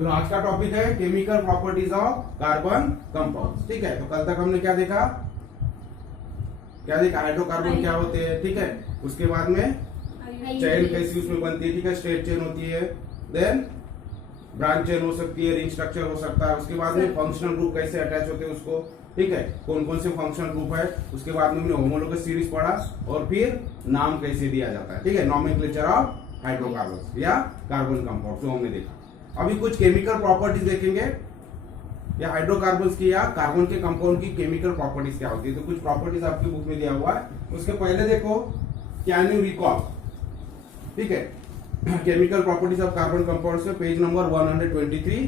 तो आज का टॉपिक है chemical properties of carbon compound. ठीक है, तो कल तक हमने क्या देखा हाइड्रोकार्बन क्या होते हैं। ठीक है, उसके बाद में चेन कैसी उसमें बनती है। ठीक है, स्ट्रेट चेन होती है, देन ब्रांच चेन हो सकती है, रिंग स्ट्रक्चर हो सकता है। उसके बाद में फंक्शनल ग्रुप कैसे अटैच होते हैं उसको। ठीक है, कौन कौन से फंक्शनल ग्रुप है। उसके बाद में हमने होमोलोगस सीरीज पढ़ा और फिर नाम कैसे दिया जाता है। ठीक है, नॉमेनक्लेचर ऑफ हाइड्रोकार्बन या कार्बन कंपाउंड जो हमने देखा। अभी कुछ केमिकल प्रॉपर्टीज देखेंगे या हाइड्रोकार्बन्स की या कार्बन के कंपाउंड की केमिकल प्रॉपर्टीज क्या होती है। तो कुछ प्रॉपर्टीज आपकी बुक में दिया हुआ है। उसके पहले देखो कैन यू रिकॉल। ठीक है, chemical properties of carbon compounds में page number 123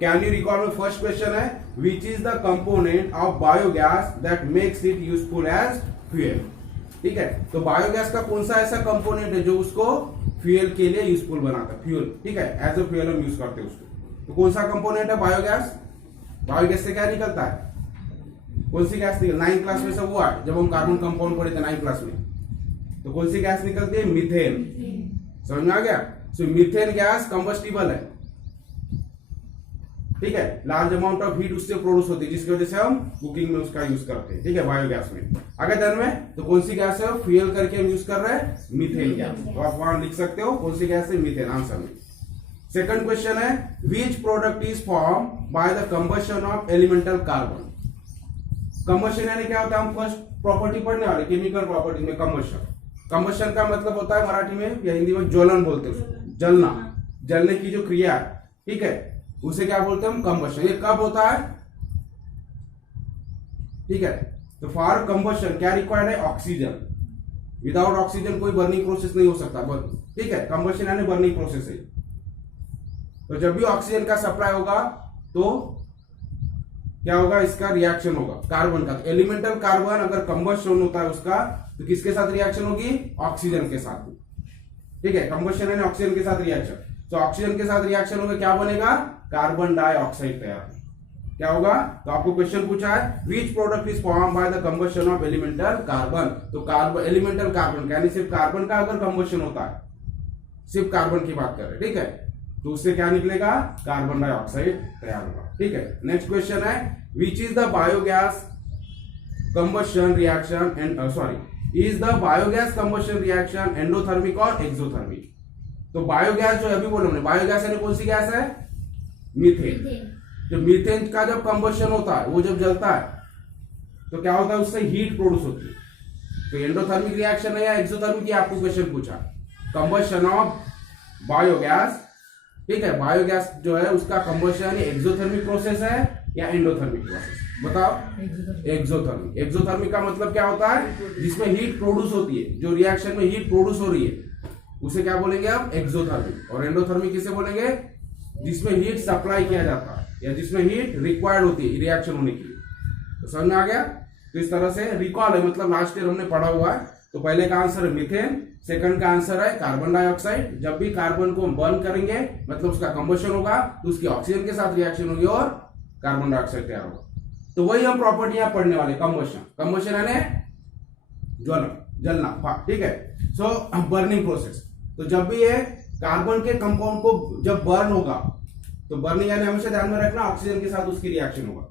can you recall में फर्स्ट क्वेश्चन है which is the component of biogas that makes it useful as fuel. ठीक है, तो बायोगैस का कौन सा ऐसा कंपोनेंट है जो उसको फ्यूल के लिए यूजफुल बनाता है। फ्यूल, ठीक है, एज अ फ्यूल हम यूज करते हैं उसको। तो कौन सा कंपोनेंट है बायोगैस। बायोगैस से क्या निकलता है, कौन सी गैस निकल 9th क्लास में सब हुआ है जब हम कार्बन कंपाउंड पढ़े थे 9th क्लास में। तो कौन सी गैस निकलती है, मीथेन। समझ में आ गया। सो मीथेन गैस कंबस्टिबल है। ठीक है, लार्ज अमाउंट ऑफ हीट उससे प्रोड्यूस होती है जिसकी वजह से हम कुकिंग में उसका यूज करते हैं। ठीक है, बायोगैस में। आगे धन में तो कौन सी गैस है, फ्यूल करके हम यूज कर रहे हैं मीथेन गैस। तो आप वहां लिख सकते हो कौन सी गैस है, मीथेन आंसर में। सेकंड क्वेश्चन है which product is form by the combustion of elemental carbon. Combustion यानी क्या होता है, हम फर्स्ट प्रॉपर्टी पढ़ने वाले केमिकल प्रॉपर्टी में कंबशन। कंबशन का मतलब होता है मराठी में या हिंदी में ज्वलन बोलते हैं उसको, जलना, जलने की जो क्रिया है। ठीक है, उसे क्या बोलते हैं हम, कंबशन। ये कब होता है, ठीक है। तो फॉर कंबशन क्या रिक्वायर्ड है, ऑक्सीजन। विदाउट ऑक्सीजन कोई बर्निंग प्रोसेस नहीं हो सकता। ठीक है, कंबशन यानी बर्निंग प्रोसेस है। तो जब भी ऑक्सीजन का सप्लाई होगा तो क्या होगा, इसका रिएक्शन होगा कार्बन का। तो एलिमेंटल कार्बन अगर कंबशन होता है उसका तो किसके साथ रिएक्शन होगी, ऑक्सीजन के साथ। ठीक है, कंबशन यानी ऑक्सीजन के साथ रिएक्शन। तो ऑक्सीजन के साथ रिएक्शन होगा, क्या बनेगा, कार्बन डाइऑक्साइड तैयार। क्या होगा, तो आपको क्वेश्चन पूछा है which product is form by the combustion of elemental carbon. तो कार्बन, एलिमेंटल कार्बन यानी सिर्फ कार्बन का अगर कंबशन होता है, सिर्फ कार्बन की बात कर रहे हैं। ठीक है, तो उससे क्या निकलेगा, कार्बन डाइऑक्साइड तैयार होगा। ठीक है, नेक्स्ट क्वेश्चन है which is the biogas combustion reaction and sorry is the biogas combustion reaction endothermic और एक्सोथर्मिक। तो बायोगैस जो अभी बोलो हमने, बायोगैस यानी कौन सी गैस है, मीथेन। जो मीथेन का जब कंबशन होता है, वो जब जलता है तो क्या होता है, उससे हीट प्रोड्यूस होती है। तो एंडोथर्मिक रिएक्शन है या एक्सोथर्मिक, आपको क्वेश्चन पूछा। कंबशन ऑफ बायोगैस, ठीक है, बायोगैस जो है उसका कंबशन एक्सोथर्मिक प्रोसेस है या एंडोथर्मिक प्रोसेस, बताओ। एक्सोथर्मिक। एक्सोथर्मिक का मतलब क्या होता है, जिसमें हीट प्रोड्यूस होती है, जो रिएक्शन में हीट प्रोड्यूस हो रही है उसे क्या बोलेंगे आप, एक्सोथर्मिक। और एंडोथर्मिक किसे बोलेंगे, जिसमें हीट सप्लाई किया जाता है या जिसमें हीट रिक्वायर्ड होती है रिएक्शन होने के लिए। तो समझ में आ गया। तो इस तरह से रिकॉल है, मतलब लास्ट ईयर हमने पढ़ा हुआ है। तो पहले का आंसर है मीथेन, सेकंड का आंसर है कार्बन डाइऑक्साइड। जब भी कार्बन को हम बर्न करेंगे मतलब उसका कंबशन होगा तो उसकी ऑक्सीजन के साथ रिएक्शन होगी और कार्बन डाइऑक्साइड तैयार होगा। तो वही हम प्रॉपर्टी यहां पढ़ने वाले, कंबशन। कंबशन यानी ज्वलन, जलना। ठीक है, सो बर्निंग प्रोसेस। तो जब भी ये कार्बन के कंपाउंड को जब बर्न होगा तो बर्निंग यानी हमेशा ध्यान में रखना ऑक्सीजन के साथ उसकी रिएक्शन होगा।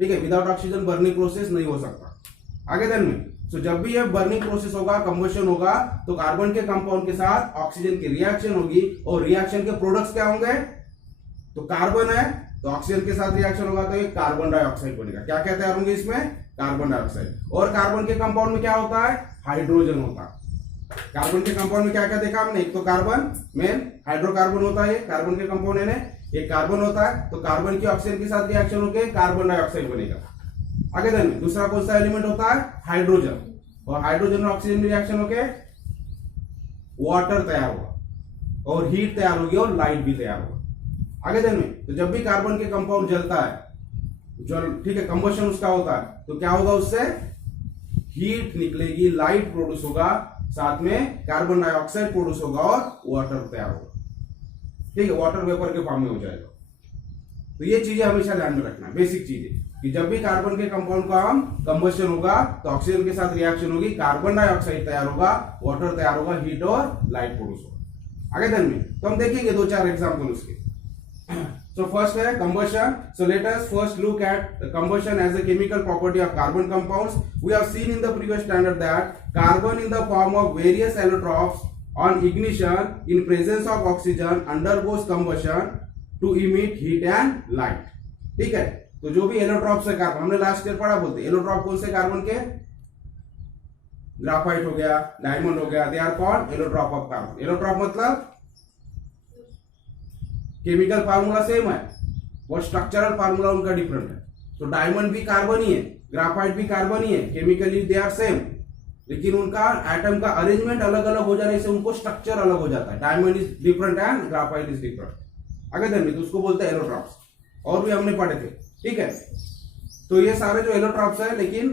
ठीक है, विदाउट ऑक्सीजन बर्निंग प्रोसेस नहीं हो सकता। आगे ध्यान में, तो जब भी ये बर्निंग प्रोसेस होगा, कंबशन होगा, तो कार्बन के कंपाउंड के साथ ऑक्सीजन की रिएक्शन होगी और रिएक्शन के प्रोडक्ट्स क्या होंगे, तो कार्बन है तो ऑक्सीजन के साथ रिएक्शन होगा तो ये कार्बन डाइऑक्साइड बनेगा। क्या क्या तैयार होंगे इसमें, कार्बन डाइऑक्साइड। और कार्बन के कंपाउंड में क्या होता है, हाइड्रोजन होता है। कार्बन के कंपाउंड में क्या क्या देखा हमने, एक तो कार्बन मेन, हाइड्रोकार्बन होता है कार्बन के कंपाउंड है, एक कार्बन होता है तो कार्बन की ऑक्सीजन के साथ रिएक्शन होकर कार्बन डाइऑक्साइड बनेगा। आगे देन दूसरा कौन सा एलिमेंट होता है, हाइड्रोजन। और हाइड्रोजन और ऑक्सीजन में रिएक्शन होके वाटर तैयार होगा और हीट तैयार होगी और लाइट भी तैयार होगा। आगे देन में, तो जब भी कार्बन के कंपाउंड जलता है, ठीक है, कंबशन उसका होता है तो क्या होगा, उससे हीट निकलेगी, लाइट प्रोड्यूस होगा, साथ में कार्बन डाइऑक्साइड प्रोड्यूस होगा और वाटर तैयार होगा। ठीक है, वाटर वेपर के फॉर्म में हो जाएगा। तो ये चीजें हमेशा ध्यान में रखना, बेसिक चीजें, कि जब भी कार्बन के कंपाउंड का हम कंबशन होगा तो ऑक्सीजन के साथ रिएक्शन होगी, कार्बन डाइऑक्साइड तैयार होगा, वाटर तैयार होगा, हीट और लाइट प्रोड्यूस होगा। आगे दिन में तो हम देखेंगे 2-4 एग्जाम्पल उसके। So first है combustion. So let us first look at the combustion as a chemical property of carbon compounds. We have seen in the previous standard that carbon in the form of various allotropes on ignition in presence of oxygen undergoes combustion to emit heat and light. ठीक है, तो जो भी allotropes है carbon, हमने last year पढ़ा, बोलते allotrope कौन से कार्बन के, ग्राफाइट हो गया, डायमंड हो गया, they are called allotrope of carbon. Allotrope मतलब केमिकल फार्मूला सेम है, वो स्ट्रक्चरल फार्मूला उनका डिफरेंट है. तो डायमंड भी कार्बन ही है, ग्राफाइट भी कार्बन ही है, केमिकली दे आर सेम, लेकिन उनका एटम का अरेंजमेंट अलग अलग हो जाने से उनको स्ट्रक्चर अलग हो जाता है. Diamond is different and graphite is different. आगे देखेंगे तो उसको बोलते हैं एलोट्रॉप्स, और भी हमने पढ़े थे. ठीक है, तो ये सारे जो एलोट्रॉप्स है, लेकिन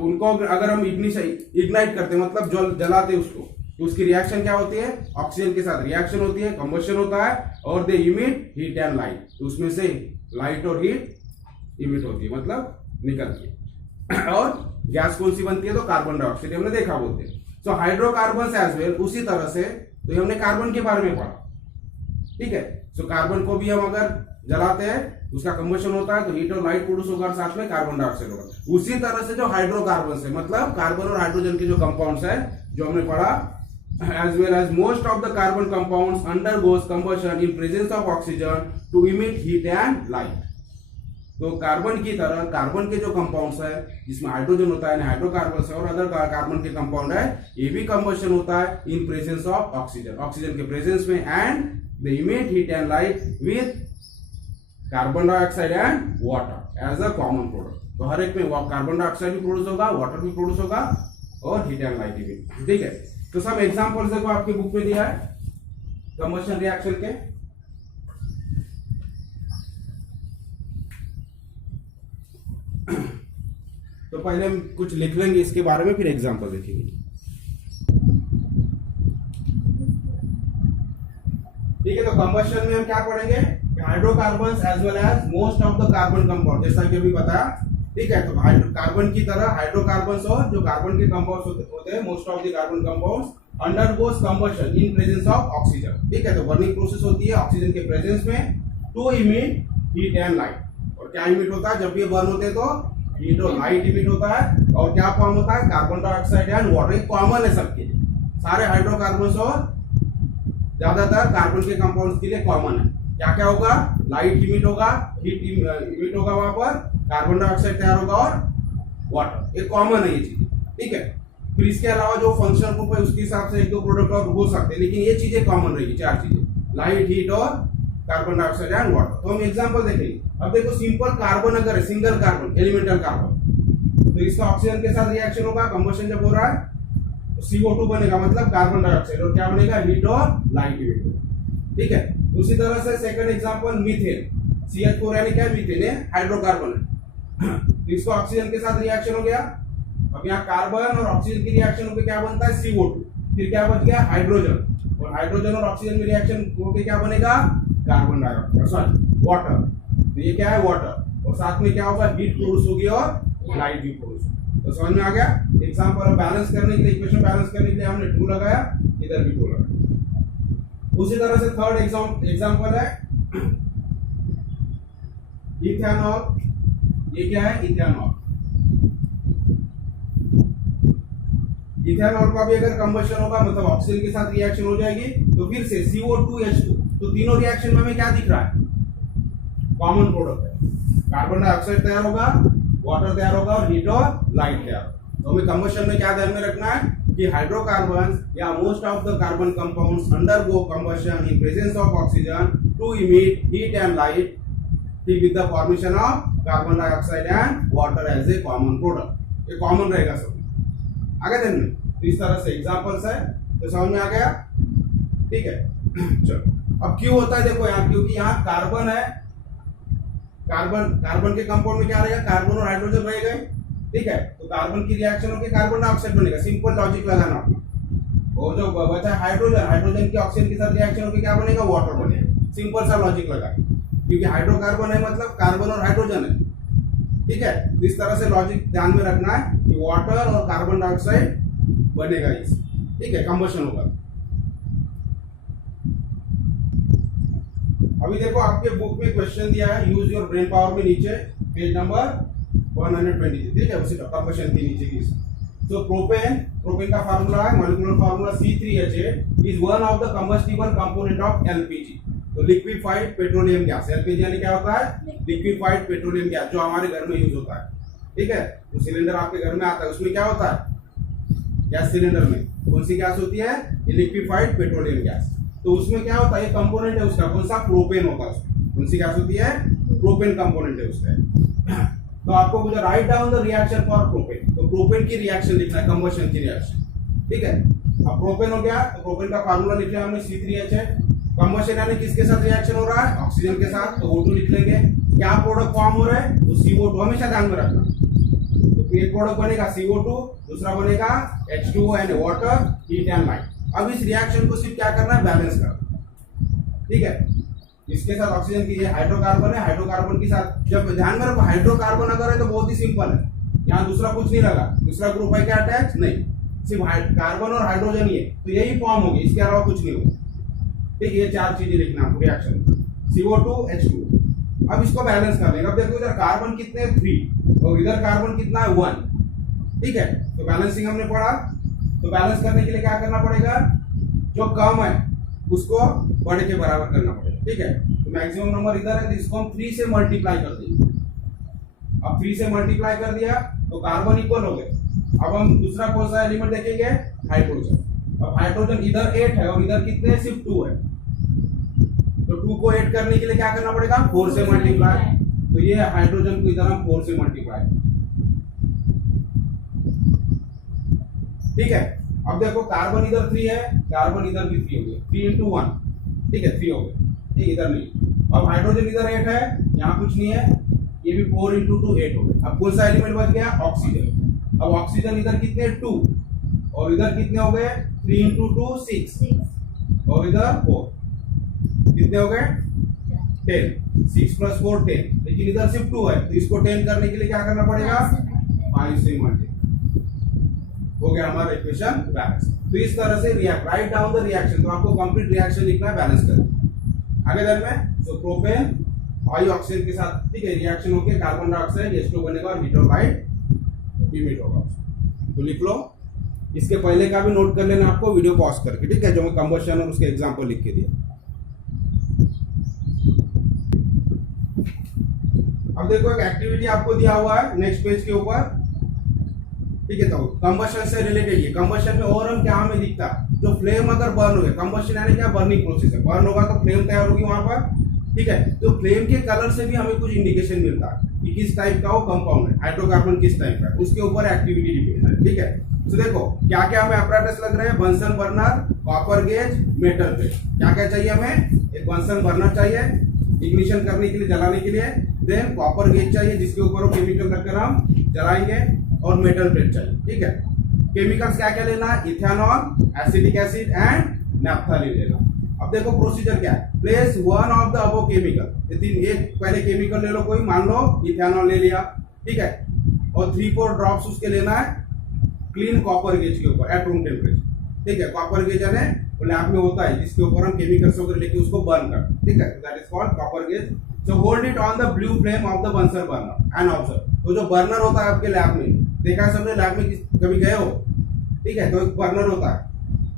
उनको अगर हम इग्नाइट करते मतलब जलाते उसको, तो उसकी रिएक्शन क्या होती है, ऑक्सीजन के साथ रिएक्शन होती है, कंबशन होता है, और दे इमिट हीट एंड लाइट. तो उसमें से लाइट और हीट इमिट होती है, मतलब निकलती है. और गैस कौन सी बनती है, तो कार्बन डाइऑक्साइड, हमने देखा बोलते हैं. सो हाइड्रोकार्बन एज वेल, उसी तरह से, तो ये हमने कार्बन के बारे में पढ़ा. ठीक है, सो कार्बन को भी हम अगर जलाते हैं, उसका कंबशन होता है, तो हीट और लाइट प्रोड्यूस होगा, साथ में कार्बन डाइऑक्साइड होगा. उसी तरह से जो हाइड्रोकार्बन है, मतलब कार्बन और हाइड्रोजन के जो कंपाउंड्स है, जो हमने पढ़ा, as well as most of the carbon compounds undergoes combustion in presence of oxygen to emit heat and light. तो कार्बन की तरह कार्बन के जो कंपाउंड्स है, जिसमें हाइड्रोजन होता है, हाइड्रोकार्बन है, और अदर कार्बन के कंपाउंड है, ये भी कंबशन होता है in presence of oxygen, oxygen के प्रेजेंस में, and they emit heat and light with carbon dioxide and water as a common product. तो हर एक में कार्बन डाइऑक्साइड भी प्रोड्यूस होगा, वाटर भी प्रोड्यूस होगा, और हीट एंड लाइट भी. ठीक है, तो सब एग्जांपल्स देखो आपके बुक में दिया है कंबशन रिएक्शन के. तो पहले हम कुछ लिख लेंगे इसके बारे में, फिर एग्जांपल देखेंगे. ठीक है, तो कंबशन में हम क्या पढ़ेंगे, hydrocarbons as well as most of the carbon compound, जैसा कि अभी बताया. ठीक है, तो कार्बन की तरह हाइड्रोकार्बन्स और जो कार्बन के कंपाउंड्स होते हैं, most of the carbon compounds undergoes combustion in presence of oxygen. ठीक है, तो बर्निंग प्रोसेस होती है ऑक्सीजन के प्रेजेंस में, to emit heat and light. और क्या इमिट होता है, जब ये बर्न होते हैं तो हीट और लाइट इमिट होता है, और क्या फॉर्म होता है, carbon dioxide and water. Common है सबके लिए, सारे हाइड्रोकार्बन्स और ज्यादातर कार्बन के कंपाउंड्स के लिए कॉमन है. क्या क्या होगा, लाइट इमिट होगा, हीट इमिट होगा, वहां पर कार्बन डाइऑक्साइड तैयार होगा, और वाटर. ये कॉमन है ये चीज. ठीक है, फिर इसके अलावा जो फंक्शनल ग्रुप है उसके हिसाब से एक दो प्रोडक्ट और हो सकते हैं, लेकिन ये चीजें कॉमन रहेगी, चार चीजें, लाइट, हीट और कार्बन डाइऑक्साइड एंड वाटर. तो हम एग्जांपल देखेंगे. अब देखो, सिंपल कार्बन अगर है, सिंगल कार्बन, एलिमेंटल कार्बन, तो इसका ऑक्सीजन के साथ रिएक्शन होगा, कंबशन जब हो रहा है तो CO2 बनेगा, मतलब कार्बन डाइऑक्साइड, और क्या बनेगा, हीट और लाइट इमिट होगा. ठीक है, उसी तरह से सेकंड एग्जांपल मीथेन, CH4 यानी क्या, मीथेन है, हाइड्रोकार्बन है. तो इसको ऑक्सीजन के साथ रिएक्शन हो गया, अब यहाँ कार्बन और ऑक्सीजन की रिएक्शन होकर क्या बनता है, CO2. फिर क्या बच गया, हाइड्रोजन, और हाइड्रोजन और ऑक्सीजन की रिएक्शन होकर क्या बनेगा, कार्बन डाइऑक्साइड, सॉरी वाटर. तो ये क्या है, वाटर, और साथ में क्या होगा, हीट प्रोड्यूस होगी और लाइट भी प्रोड्यूस होगी. तो समझ में आ गया. एग्जांपल बैलेंस करने के लिए, इक्वेशन बैलेंस करने के लिए हमने 2 लगाया, इधर भी 2 लगाया. उसी तरह से थर्ड एग्जांपल है इथेनॉल. ये क्या है, इथेनॉल. इथेनॉल का भी अगर कंबशन होगा, मतलब ऑक्सीजन के साथ रिएक्शन हो जाएगी, तो फिर से CO2H2. तो तीनों रिएक्शन में हमें क्या दिख रहा है, कॉमन प्रोडक्ट है. कार्बन डाइऑक्साइड तैयार होगा, वाटर तैयार होगा, और हीट और लाइट तैयार होगा. तो हमें कंबशन में क्या ध्यान में रखना है कि हाइड्रोकार्बन या most of the carbon compounds undergo combustion in presence of oxygen to emit heat and light with the formation of carbon dioxide and water as a common product. ये कॉमन रहेगा सब. आगे ध्यान में. तो इस तरह से एग्जांपल्स है, तो समझ में आ गया. ठीक है, चलो. अब क्यों होता है, देखो यहाँ, क्योंकि यहाँ कार्बन है, कार्बन के कंपाउंड में क्या रहेगा, कार्बन और हाइड्रोजन रहेगा. ठीक है, तो कार्बन की रिएक्शन होकर कार्बन डाइऑक्साइड बनेगा, सिंपल लॉजिक लगाना अपना. और जो बचा हाइड्रोजन, हाइड्रोजन की ऑक्सीजन के साथ रिएक्शन होकर क्या बनेगा, वाटर बनेगा. सिंपल सा लॉजिक लगा, क्योंकि हाइड्रोकार्बन है मतलब कार्बन और हाइड्रोजन है. ठीक है, इस तरह से लॉजिक ध्यान में रखना है कि वाटर और कार्बन डाइऑक्साइड बनेगा इस. ठीक है, कंबशन होगा. अभी देखो आपके बुक में क्वेश्चन दिया है, यूज योर ब्रेन पावर में नीचे पेज नंबर 120, ठीक है, उसी कंबशन के नीचे की। So propane का फार्मूला है, molecular formula C3H8 is one of the combustible component of LPG। तो लिक्विफाइड पेट्रोलियम गैस, एलपीजी यानी क्या होता है, लिक्विफाइड पेट्रोलियम गैस, जो हमारे घर में यूज होता है, ठीक है। तो सिलेंडर आपके घर में आता है, उसमें क्या होता है, गैस सिलेंडर में कौन सी गैस होती है, लिक्विफाइड पेट्रोलियम गैस। तो उसमें क्या होता है, ये कंपोनेंट है उसका, कौन सा, प्रोपेन होता है उसमें। कौन सी गैस होती है, प्रोपेन कंपोनेंट है उसका। तो आपको मुझे write down the reaction for propane, तो प्रोपेन की रिएक्शन लिखना है, कंबशन की रिएक्शन, ठीक है। अब प्रोपेन हो गया, तो प्रोपेन का फार्मूला लिख लिया हमने C3H8। कंबशन यानी किसके साथ रिएक्शन हो रहा है, ऑक्सीजन के साथ, तो O2 लिख लेंगे। क्या प्रोडक्ट फॉर्म हो रहा है, तो CO2, हमेशा ध्यान में रखना। तो एक प्रोडक्ट बनेगा CO2, दूसरा बनेगा H2O and water, heat and light. अब इस रिएक्शन को सिर्फ क्या करना है, बैलेंस करना, ठीक है। इसके साथ ऑक्सीजन की ये हाइड्रोकार्बन है, हाइड्रोकार्बन के साथ, जब ध्यान में रखो हाइड्रोकार्बन अगर है तो बहुत ही सिंपल है, यहाँ दूसरा कुछ नहीं लगा, दूसरा ग्रुप है क्या अटैच, नहीं, सिर्फ कार्बन और हाइड्रोजन ही है, तो यही फॉर्म होगी, इसके अलावा कुछ नहीं होगा, ठीक है। ये चार चीजें लिखना आपको रिएक्शन, CO2 H2। अब इसको बैलेंस कर लेंगे। अब देखो इधर कार्बन कितने हैं, 3, और इधर कार्बन कितना है, 1, ठीक है। तो बैलेंसिंग हमने पढ़ा, तो बैलेंस करने के लिए क्या करना पड़ेगा, जो कम है उसको बड़े के बराबर करना पड़ेगा, ठीक है। तो मैक्सिमम नंबर इधर है, तो इसको हम 3 से मल्टीप्लाई कर देंगे। अब 3 से मल्टीप्लाई कर दिया तो कार्बन इक्वल हो गए। अब हम दूसरा कौन सा एलिमेंट देखेंगे, हाइड्रोजन। अब हाइड्रोजन इधर 8 है और इधर कितने हैं, सिर्फ 2 है, तो 2 को 8 करने के लिए क्या करना पड़ेगा, 4 से मल्टीप्लाई। तो ये हाइड्रोजन को इधर हम 4 से मल्टीप्लाई, ठीक है। अब देखो कार्बन इधर 3 है, कार्बन इधर भी 3 हो गया, 3 into 1, ठीक है, 3 हो गया, ठीक, इधर नहीं। अब हाइड्रोजन इधर 8 है, यहाँ कुछ नहीं है, ये भी 4 into 2 8 हो गया। अब कौन सा एलिमेंट बच गया, ऑक्सीजन। अब ऑक्सीजन इधर कितने, 2, और इधर कितने हो गए, 3 into 2 6, और इधर 4, कितने हो गए, 10, 6 + 4 10, लेकिन इधर सिर्फ 2 है, तो इसको 10 करने के लिए क्या करना पड़ेगा, 5 से मल्टीप्लाई, हो गया हमारा इक्वेशन बैलेंस। तो इस तरह से राइट डाउन द रिएक्शन, तो आपको कंप्लीट रिएक्शन लिखना है, बैलेंस करना। आगे दिन में तो प्रोपेन वायु ऑक्सीजन के साथ, ठीक है, रिएक्शन होके कार्बन डाइऑक्साइड H2 बनेगा और हीट और लाइट इमिट होगा, तो लिख लो। इसके पहले का भी नोट कर लेना आपको वीडियो पॉज करके, ठीक है, जो मैं कंबशन और उसके एग्जांपल लिख के दिया। अब देखो एक एक्टिविटी आपको दिया हुआ है नेक्स्ट पेज के ऊपर, ठीक है। तो कंबशन से रिलेटेड, ये कंबशन में और हम क्या हमें दिखता है, जो फ्लेम अगर बर्न हो गया, कंबशन यानी क्या, बर्निंग प्रोसेस है, बर्न होगा तो फ्लेम तैयार होगी वहां पर, ठीक है। तो फ्लेम के कलर से भी हमें कुछ इंडिकेशन मिलता है कि किस टाइप का वो कंपाउंड है, हाइड्रोकार्बन किस टाइप का है, उसके ऊपर एक्टिविटी डिपेंड है, ठीक है। तो देखो क्या क्या हमें अपैरेटस लग रहे हैं, Bunsen burner, copper gauge, metal plate. क्या क्या चाहिए हमें, एक बंसन बर्नर चाहिए इग्निशन करने के लिए, जलाने के लिए, देन कॉपर गेज चाहिए जिसके ऊपर वो केमिकल रखकर हम जलाएंगे, और मेटल प्लेट चाहिए, ठीक है। केमिकल्स क्या क्या लेना है, ethanol, acetic acid and naphthalene लेना। अब देखो प्रोसीजर क्या है, place one of the above chemical, एक पहले केमिकल ले लो कोई, मान लो इथेनॉल ले लिया, ठीक है, और 3-4 ड्रॉप्स उसके लेना है क्लीन कॉपर गेज के ऊपर एट रूम टेम्परेचर, ठीक है। कॉपर गेज है लैब में होता है जिसके ऊपर हम केमिकल्स वगैरह लेके उसको बर्न करते हैं, ठीक है, that is called copper gauge. So hold it on the blue flame of the Bunsen burner and observe. तो जो बर्नर होता है आपके लैब में, देखा है सबने, लैब में कभी गए हो, ठीक है, तो एक बर्नर होता है,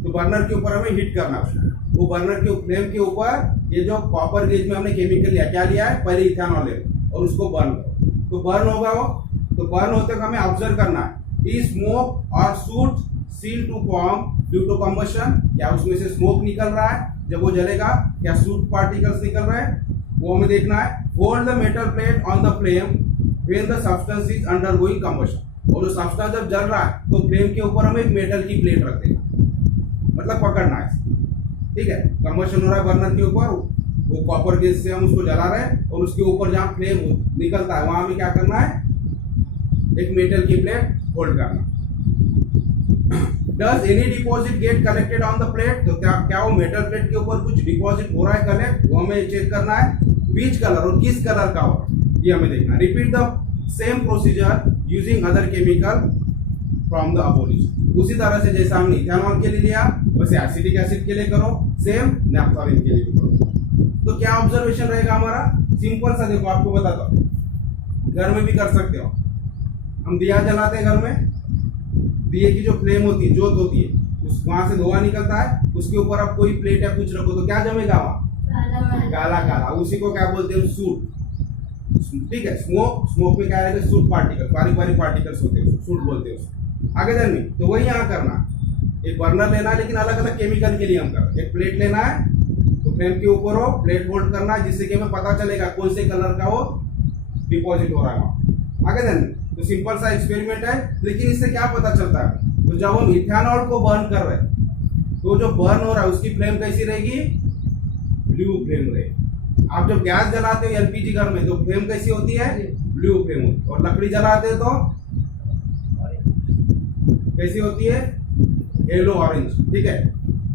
तो बर्नर के ऊपर हमें हीट करना है, वो बर्नर के फ्लेम के ऊपर ये जो कॉपर गेज में हमने केमिकल लिया, क्या लिया है, पहले इथेनॉल ले और उसको बर्न करो, तो बर्न होगा वो, तो बर्न होते हुए हमें ऑब्जर्व करना है, स्मोक और soot seal to form due to combustion, क्या उसमें से स्मोक निकल रहा है, जब वो जलेगा क्या सूट पार्टिकल्स निकल रहे हैं, वो हमें देखना है। Hold the metal plate on the flame when the substance is undergoing combustion, और जो सब्सटेंस जब जल रहा है तो फ्लेम के ऊपर हम एक मेटल की प्लेट रख देना, मतलब पकड़ना है, ठीक है। कंबशन हो रहा है बर्नर के ऊपर, वो कॉपर गेज से हम उसको जला रहे हैं, और उसके ऊपर जहाँ फ्लेम निकलता है वहां हमें क्या करना है, एक मेटल की प्लेट होल्ड करना। Does any deposit get collected on the plate? तो क्या वो मेटल प्लेट के ऊपर कुछ डिपॉजिट हो रहा है कलेक्ट, वो हमें चेक करना है। Which कलर, और किस कलर का हो, ये हमें देखना है। Repeat the same procedure using other chemical from the above list। उसी तरह से जैसा हमने इथेनॉल के लिए लिया वैसे एसिटिक एसिड के लिए करो, सेम नैप्थलीन के लिए भी करो। तो तो क्या ऑब्जर्वेशन रहेगा हमारा? सिंपल सा, देखो आपको बताता हूं, घर में भी कर सकते हो। हम दिया जलाते हैं घर में, दिए की जो फ्लेम होती है, जोत होती है, उस वहां से धुआं निकलता है, उसके ऊपर आप कोई प्लेट या कुछ रखो तो क्या जमेगा वहां? काला काला। उसी को क्या बोलते हैं? सूट। ठीक है, स्मोक में क्या रहेगा? सूट पार्टिकल, बारीक बारीक पार्टिकल्स होते हैं, सूट बोलते हैं उसको। आगे जानी तो वही यहाँ करना, एक बर्नर लेना है, लेकिन अलग अलग केमिकल के लिए हम कर रहे हैं। एक प्लेट लेना है, तो फ्लेम के ऊपर हो प्लेट होल्ड करना है, जिससे कि हमें पता चलेगा कौन से कलर का वो डिपॉजिट हो रहा है वहां। आगे जानी तो सिंपल सा एक्सपेरिमेंट है, लेकिन इससे क्या पता चलता है? तो जब हम इथेनॉल को बर्न कर रहे हैं, तो जो बर्न हो रहा है उसकी फ्लेम कैसी रहेगी? ब्लू फ्लेम रहेगी। आप जब गैस जलाते हो एलपीजी घर में, तो फ्लेम कैसी होती है? ब्लू फ्लेम होती है। और लकड़ी जलाते हो तो कैसी होती है? Yellow orange. ठीक है,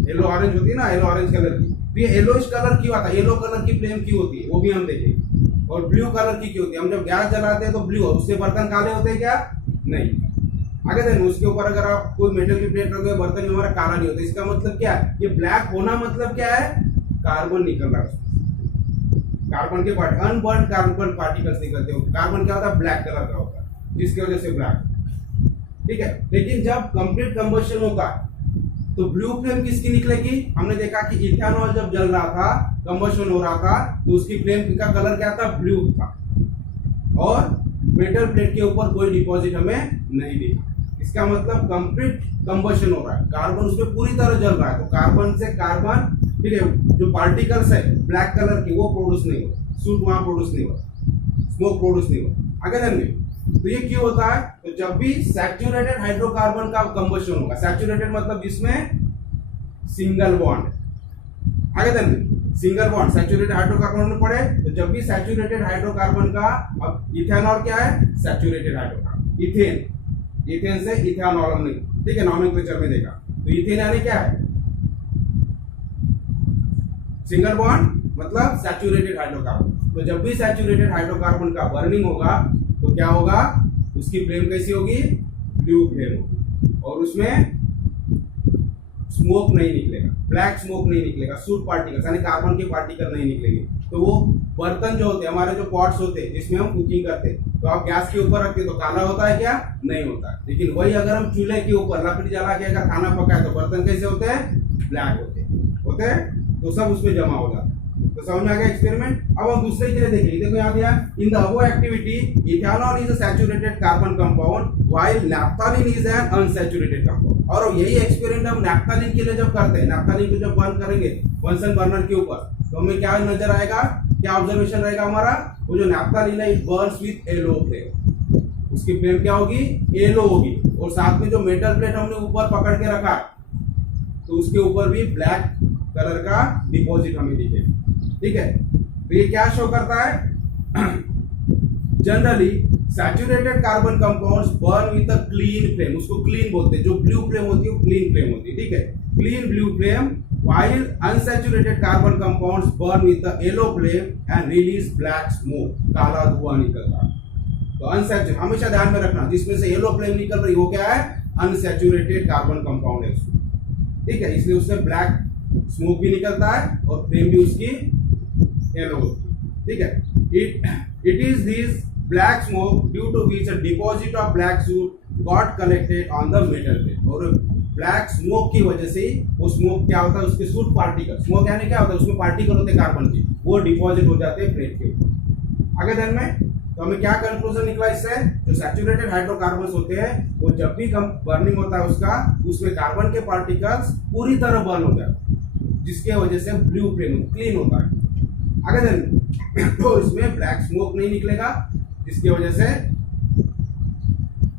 येलो ऑरेंज होती है ना, येलो ऑरेंज कलर की। तो ये येलोइश कलर क्यों आता है? येलो कलर की फ्लेम क्यों होती है वो भी हम देखेंगे। और ब्लू कलर की क्यों होती है? हम जब गैस जलाते हैं तो ब्लू, उससे बर्तन काले होते हैं क्या? नहीं। आगे देखो, उसके ऊपर अगर आप कोई मेटल की प्लेट रखोगे, बर्तन में हमारा काला नहीं होता। इसका मतलब क्या है? ये ब्लैक होना मतलब क्या है? कार्बन निकल रहा है, कार्बन के अनबर्न कार्बन पार्टिकल्स निकलते हो। कार्बन क्या होता है? ब्लैक कलर का होता है, जिसकी वजह से ब्लैक। ठीक है, लेकिन जब कंप्लीट कंबशन होगा तो ब्लू फ्लेम किसकी निकलेगी? हमने देखा कि इथेनॉल जब जल रहा था, कंबशन हो रहा था, तो उसकी फ्लेम का कलर क्या था? ब्लू था। और मेटल प्लेट के ऊपर कोई डिपॉजिट हमें नहीं दिखा। इसका मतलब कंप्लीट कंबशन हो रहा है, कार्बन उसमें पूरी तरह जल रहा है। तो कार्बन से कार्बन, ठीक है, जो पार्टिकल्स है ब्लैक कलर के, वो प्रोड्यूस नहीं हो, सूट वहां प्रोड्यूस नहीं हो, स्मोक प्रोड्यूस नहीं हो। आगे जानिए, तो ये क्यों होता है? तो जब भी सैचुरेटेड हाइड्रोकार्बन का कंबशन होगा, सैचुरेटेड मतलब जिसमें सिंगल बॉन्ड। आगे जानिए, सिंगल बॉन्ड सैचुरेटेड हाइड्रोकार्बन में पड़े, तो जब भी सैचुरेटेड हाइड्रोकार्बन का, अब इथेनॉल क्या है? Saturated hydrocarbon. इथेन, इथेन से इथेनॉल हमने, ठीक है, नॉमेनक्लेचर में देखा। तो इथेन यानी क्या है? सिंगल बॉन्ड मतलब सैचुरेटेड हाइड्रोकार्बन। तो जब भी सैचुरेटेड हाइड्रोकार्बन का बर्निंग होगा तो क्या होगा? उसकी फ्लेम कैसी होगी? ब्लू फ्लेम होगी। और उसमें स्मोक नहीं निकलेगा, ब्लैक स्मोक नहीं निकलेगा, सूट पार्टिकल्स यानी कार्बन के पार्टिकल नहीं निकलेंगे। तो वो बर्तन जो होते हैं, हमारे जो पॉट्स होते हैं जिसमें हम कुकिंग करते हैं, तो आप गैस के ऊपर रखते तो काला होता है क्या? नहीं होता है। लेकिन वही अगर हम चूल्हे के ऊपर लकड़ी जला के अगर खाना पकाए तो बर्तन कैसे होते हैं? ब्लैक होते हैं। तो सब उसमें जमा हो जाता है। तो समझ में आ गया एक्सपेरिमेंट। अब हम दूसरे के लिए देखेंगे। देखो यहाँ दिया, in the above activity ethanol is a saturated carbon compound while naphthalene is an unsaturated compound. और यही एक्सपेरिमेंट हम नैफ्थलीन के लिए जब करते हैं, नैफ्थलीन को जब बर्न करेंगे बंसन बर्नर के ऊपर, तो हमें क्या नजर आएगा? क्या ऑब्जर्वेशन रहेगा हमारा? वो जो नैफ्थलीन है it Burns with yellow flame. उसकी फ्लेम क्या होगी? येलो होगी। और साथ में जो मेटल प्लेट हमने ऊपर पकड़ के रखा है, तो उसके ऊपर भी ब्लैक कलर का डिपॉजिट हमें दिखेगा। ठीक है, तो ये क्या शो करता है? Generally saturated carbon compounds burn with a clean flame, उसको क्लीन बोलते हैं। जो ब्लू फ्लेम होती है वो क्लीन फ्लेम होती है। ठीक है, clean blue flame, while unsaturated carbon compounds burn with a yellow flame and release black smoke, काला धुआं निकलता है। तो अनसैचुरेटेड हमेशा ध्यान में रखना, जिसमें से येलो फ्लेम निकल रही वो क्या है? अनसैचुरेटेड कार्बन कंपाउंड है। ठीक है, इसलिए उससे ब्लैक स्मोक भी निकलता है और फ्लेम भी उसकी येलो होती है। ठीक है, it is this black smoke due to which a deposit of black soot got collected on the metal plate। और ब्लैक स्मोक की वजह से वो स्मोक क्या होता है? उसके सूट पार्टिकल, स्मोक यानी क्या होता है? उसमें पार्टिकल होते हैं कार्बन के, वो डिपॉजिट हो जाते हैं प्लेट के ऊपर। आगे ध्यान में, तो हमें क्या कंक्लूजन निकला इससे? जो सैचुरेटेड हाइड्रोकार्बन्स होते हैं वो जब भी बर्निंग होता है उसका, उसमें कार्बन के पार्टिकल्स पूरी तरह बर्न हो जाते हैं, जिसके वजह से ब्लू फ्लेम क्लीन होता है। आगे ध्यान, तो इसमें ब्लैक स्मोक नहीं निकलेगा, जिसकी वजह से,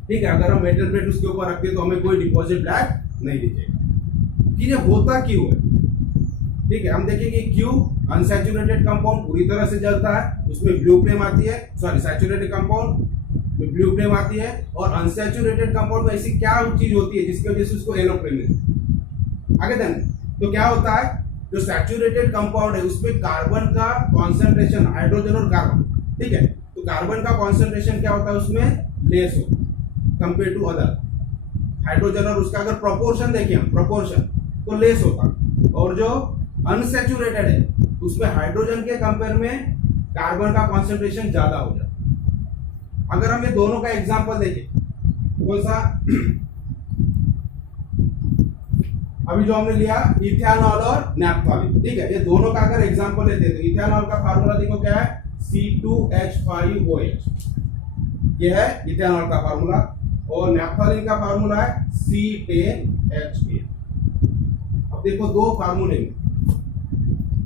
ठीक है, अगर हम मेटल प्लेट उसके ऊपर रखते हैं तो हमें कोई डिपॉजिट ब्लैक नहीं दिखेगा। कि ये होता क्यों है? ठीक है, हम देखेंगे क्यों अनसैचुरेटेड कंपाउंड पूरी तरह से जलता है, उसमें ब्लू फ्लेम आती है, सॉरी सैचुरेटेड कंपाउंड में ब्लू फ्लेम आती है, और अनसैचुरेटेड कंपाउंड में ऐसी क्या चीज होती है जिसकी वजह से उसको येलो फ्लेम मिलती है। आगे देन, तो क्या होता है? जो सैचुरेटेड कंपाउंड है उसमें कार्बन का कॉन्सेंट्रेशन, हाइड्रोजन और कार्बन, ठीक है, तो कार्बन का कॉन्सेंट्रेशन क्या होता है? उसमें लेस होता है कंपेयर टू अदर। हाइड्रोजन और उसका अगर प्रोपोर्शन देखिए हम, प्रोपोर्शन तो लेस होता है। और जो अनसैचुरेटेड है उसमें हाइड्रोजन के कंपेयर में कार्बन का कॉन्सेंट्रेशन ज्यादा हो जाता है। अगर हम ये दोनों का एग्जांपल देखें, कौन सा, अभी जो हमने लिया इथेनॉल और नैप्थोलिन, ठीक है, ये दोनों का अगर एग्जांपल लेते हैं तो इथेनॉल का फार्मूला देखो क्या है, C2H5OH, ये है इथेनॉल का फार्मूला, और नैप्थोलिन का फार्मूला है C10H8। अब देखो दो फार्मूले में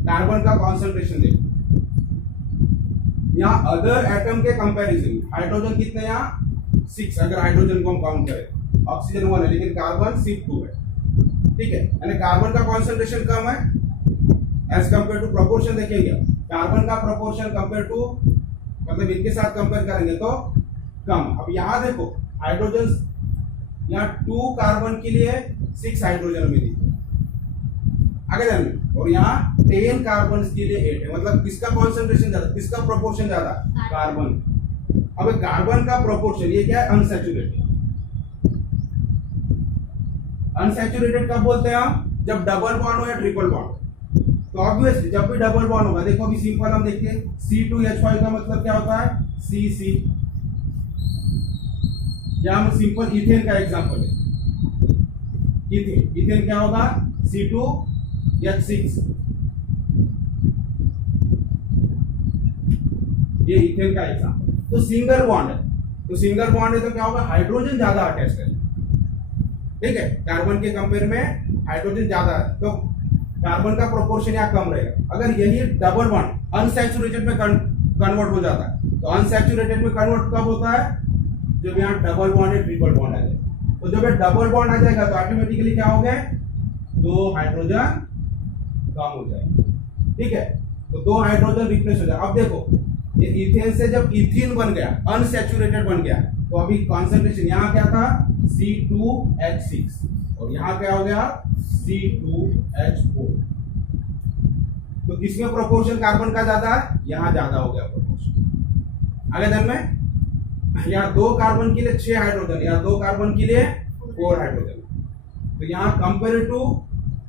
कार्बन का कॉन्सेंट्रेशन देखो, यहाँ अदर एटम के कंपैरिजन हाइड्रोजन कितने, यहाँ 6 अगर हाइड्रोजन को हम काउंट करें, ऑक्सीजन 1 है लेकिन कार्बन सिर्फ 2 है, ठीक है, यानी कार्बन का कॉन्सेंट्रेशन कम है एज कंपेयर टू प्रोपोर्शन। देखेंगे कार्बन का प्रोपोर्शन कंपेयर टू, मतलब इनके साथ कंपेयर करेंगे तो कम। अब यहाँ देखो हाइड्रोजन, यहाँ 2 कार्बन के लिए 6 हाइड्रोजन में दी, आगे जाएंगे, और यहाँ 10 कार्बन के लिए 8 है, मतलब किसका कॉन्सेंट्रेशन ज्यादा, किसका प्रोपोर्शन ज्यादा, कार्बन। अब कार्बन का प्रोपोर्शन ये क्या है, अनसैचुरेटेड। अनसैचुरेटेड कब बोलते हैं हम, जब डबल बॉन्ड हो या ट्रिपल बॉन्ड। तो ऑब्वियसली जब भी डबल बॉन्ड होगा, देखो अभी सिंपल हम देखते हैं, C2H5 का मतलब क्या होता है, CC। या हम सिंपल इथेन का एग्जांपल है, इथेन क्या होगा, C2H6, ये इथेन का एग्जांपल। तो सिंगल बॉन्ड है, तो सिंगल बॉन्ड है तो क्या होगा, हाइड्रोजन ज्यादा अटैच करेगा, ठीक है, कार्बन के कंपेयर में हाइड्रोजन ज्यादा है, तो कार्बन का प्रोपोर्शन यहाँ कम रहेगा। अगर यही डबल बॉन्ड अनसैचुरेटेड में कन्वर्ट हो जाता है, तो अनसैचुरेटेड में कन्वर्ट कब होता है, जब यहाँ डबल बॉन्ड या ट्रिपल बॉन्ड आ जाएगा। तो जब ये डबल बॉन्ड आ जाएगा तो ऑटोमेटिकली क्या हो गए, 2 हाइड्रोजन कम हो जाएगा, ठीक है, तो 2 हाइड्रोजन रिप्लेस हो जाए। अब देखो ये इथेन से जब इथीन बन गया, अनसैचुरेटेड बन गया, तो अभी कॉन्सेंट्रेशन यहाँ क्या था, C2H6, और यहाँ क्या हो गया, C2H4। तो किसमें प्रोपोर्शन कार्बन का ज्यादा है, यहाँ ज्यादा हो गया प्रोपोर्शन। आगे ध्यान में, यहाँ 2 कार्बन के लिए 6 हाइड्रोजन, यहाँ 2 कार्बन के लिए 4 हाइड्रोजन। तो यहाँ compare to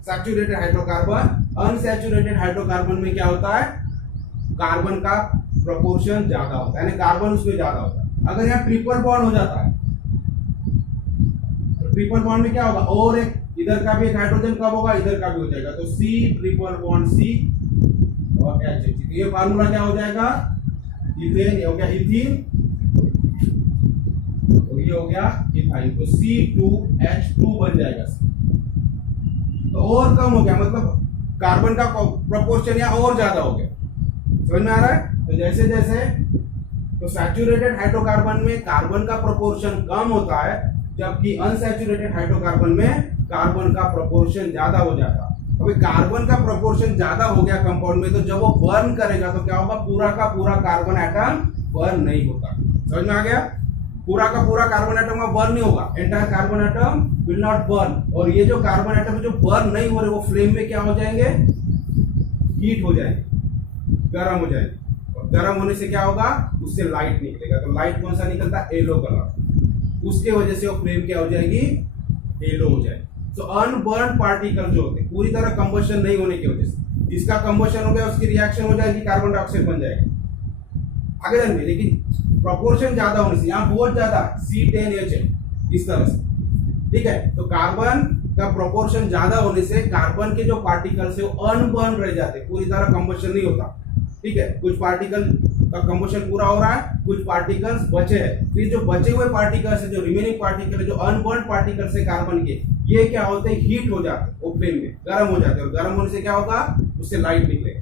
saturated hydrocarbon, unsaturated hydrocarbon में क्या होता है, कार्बन का प्रोपोर्शन ज्यादा होता है, यानी कार्बन उसमें ज्यादा होता है। अगर यहाँ ट्रिपल बॉन्ड हो जाता है, तो ट्रिपल बॉन्ड में क्या होगा, और एक इधर का भी एक हाइड्रोजन कब होगा, इधर का भी हो जाएगा, तो C ट्रिपल बॉन्ड C और H। ये फार्मूला क्या हो जाएगा, इथेन, ये हो गया इथीन, और ये हो गया इथाइन, तो C2H2 बन जाएगा। तो और कम हो गया, मतलब कार्बन का प्रोपोर्शन यहाँ और ज्यादा हो गया, समझ में आ रहा है। तो जैसे जैसे, तो सैचुरेटेड हाइड्रोकार्बन में कार्बन का प्रोपोर्शन कम होता है, जबकि अनसैचुरेटेड हाइड्रोकार्बन में कार्बन का प्रोपोर्शन ज्यादा हो जाता है। अभी कार्बन का प्रोपोर्शन ज्यादा हो गया कंपाउंड में, तो जब वो बर्न करेगा तो क्या होगा, पूरा का पूरा कार्बन एटम बर्न नहीं होता, समझ में आ गया, पूरा का पूरा कार्बन एटम बर्न नहीं होगा, entire carbon atom will not burn. और ये जो कार्बन एटम जो बर्न नहीं हो रहे, वो फ्लेम में क्या हो जाएंगे, हीट हो जाएंगे, गर्म हो जाएंगे, और गर्म होने से क्या होगा, उससे लाइट निकलेगा। तो लाइट कौन सा निकलता है, येलो कलर, उसके वजह से वो फ्लेम क्या हो जाएगी, येलो हो जाएगी। तो अनबर्न पार्टिकल जो होते हैं, पूरी तरह कंबशन नहीं होने की वजह से, इसका कंबशन हो गया, उसकी रिएक्शन हो जाएगी, कार्बन डाइऑक्साइड बन जाएगा, आगे जाएंगे। लेकिन प्रोपोर्शन ज्यादा होने से, यहाँ बहुत ज्यादा C10H है, इस तरह से, ठीक है। तो कार्बन का प्रोपोर्शन ज्यादा होने से कार्बन के जो पार्टिकल्स है वो अनबर्न रह जाते, पूरी तरह कंबशन नहीं होता, ठीक है। कुछ पार्टिकल का कंबशन पूरा हो रहा है, कुछ पार्टिकल्स बचे हैं, फिर जो बचे हुए पार्टिकल्स है, जो रिमेनिंग पार्टिकल है, जो अनबर्न पार्टिकल्स है कार्बन के, ये क्या होते हैं, हीट हो जाते हैं, वो फ्लेम में गर्म हो जाते हैं, और गर्म होने से क्या होगा, उससे लाइट निकलेगा,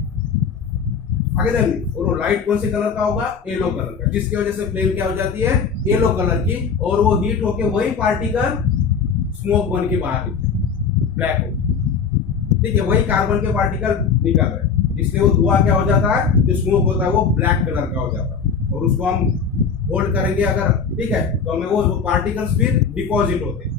आगे जाएंगे। और वो लाइट कौन से कलर का होगा, येलो कलर का, जिसकी वजह से फ्लेम क्या हो जाती है, येलो कलर की, और वो हीट होके वही पार्टिकल स्मोक बन के बाहर निकले, ब्लैक हो, ठीक है, वही कार्बन के पार्टिकल निकल रहे हैं, इसलिए वो धुआं क्या हो जाता है, जो स्मोक होता है वो ब्लैक कलर का हो जाता है, और उसको हम होल्ड करेंगे अगर, ठीक है, तो हमें वो पार्टिकल्स फिर डिपॉजिट होते हैं,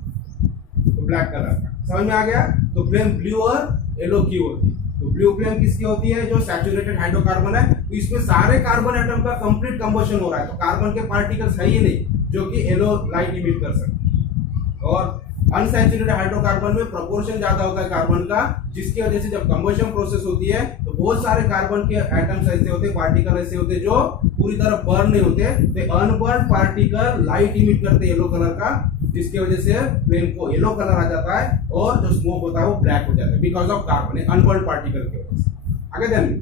तो ब्लैक कलर का, समझ में आ गया। तो फ्लेम ब्लू और येलो की होती है। तो ब्लू फ्लेम किसकी होती है, जो सैचुरेटेड हाइड्रोकार्बन है, तो इसमें सारे कार्बन एटम का कंप्लीट कंबशन हो रहा है, तो कार्बन के पार्टिकल्स है ही नहीं जो कि येलो लाइट इमिट कर सकते। और अनसैचुरेटेड हाइड्रोकार्बन में प्रोपोर्शन ज्यादा होता है कार्बन का, जिसकी वजह से जब कंबशन प्रोसेस होती है तो बहुत सारे कार्बन के एटम्स ऐसे होते हैं, पार्टिकल ऐसे होते हैं जो पूरी तरह बर्न नहीं होते, तो अनबर्न पार्टिकल लाइट इमिट करते हैं येलो कलर का, जिसकी वजह से फ्लेम को येलो कलर आ जाता है और जो स्मोक होता है वो ब्लैक हो जाता है because of carbon, unburn particle की वजह से। आगे ध्यान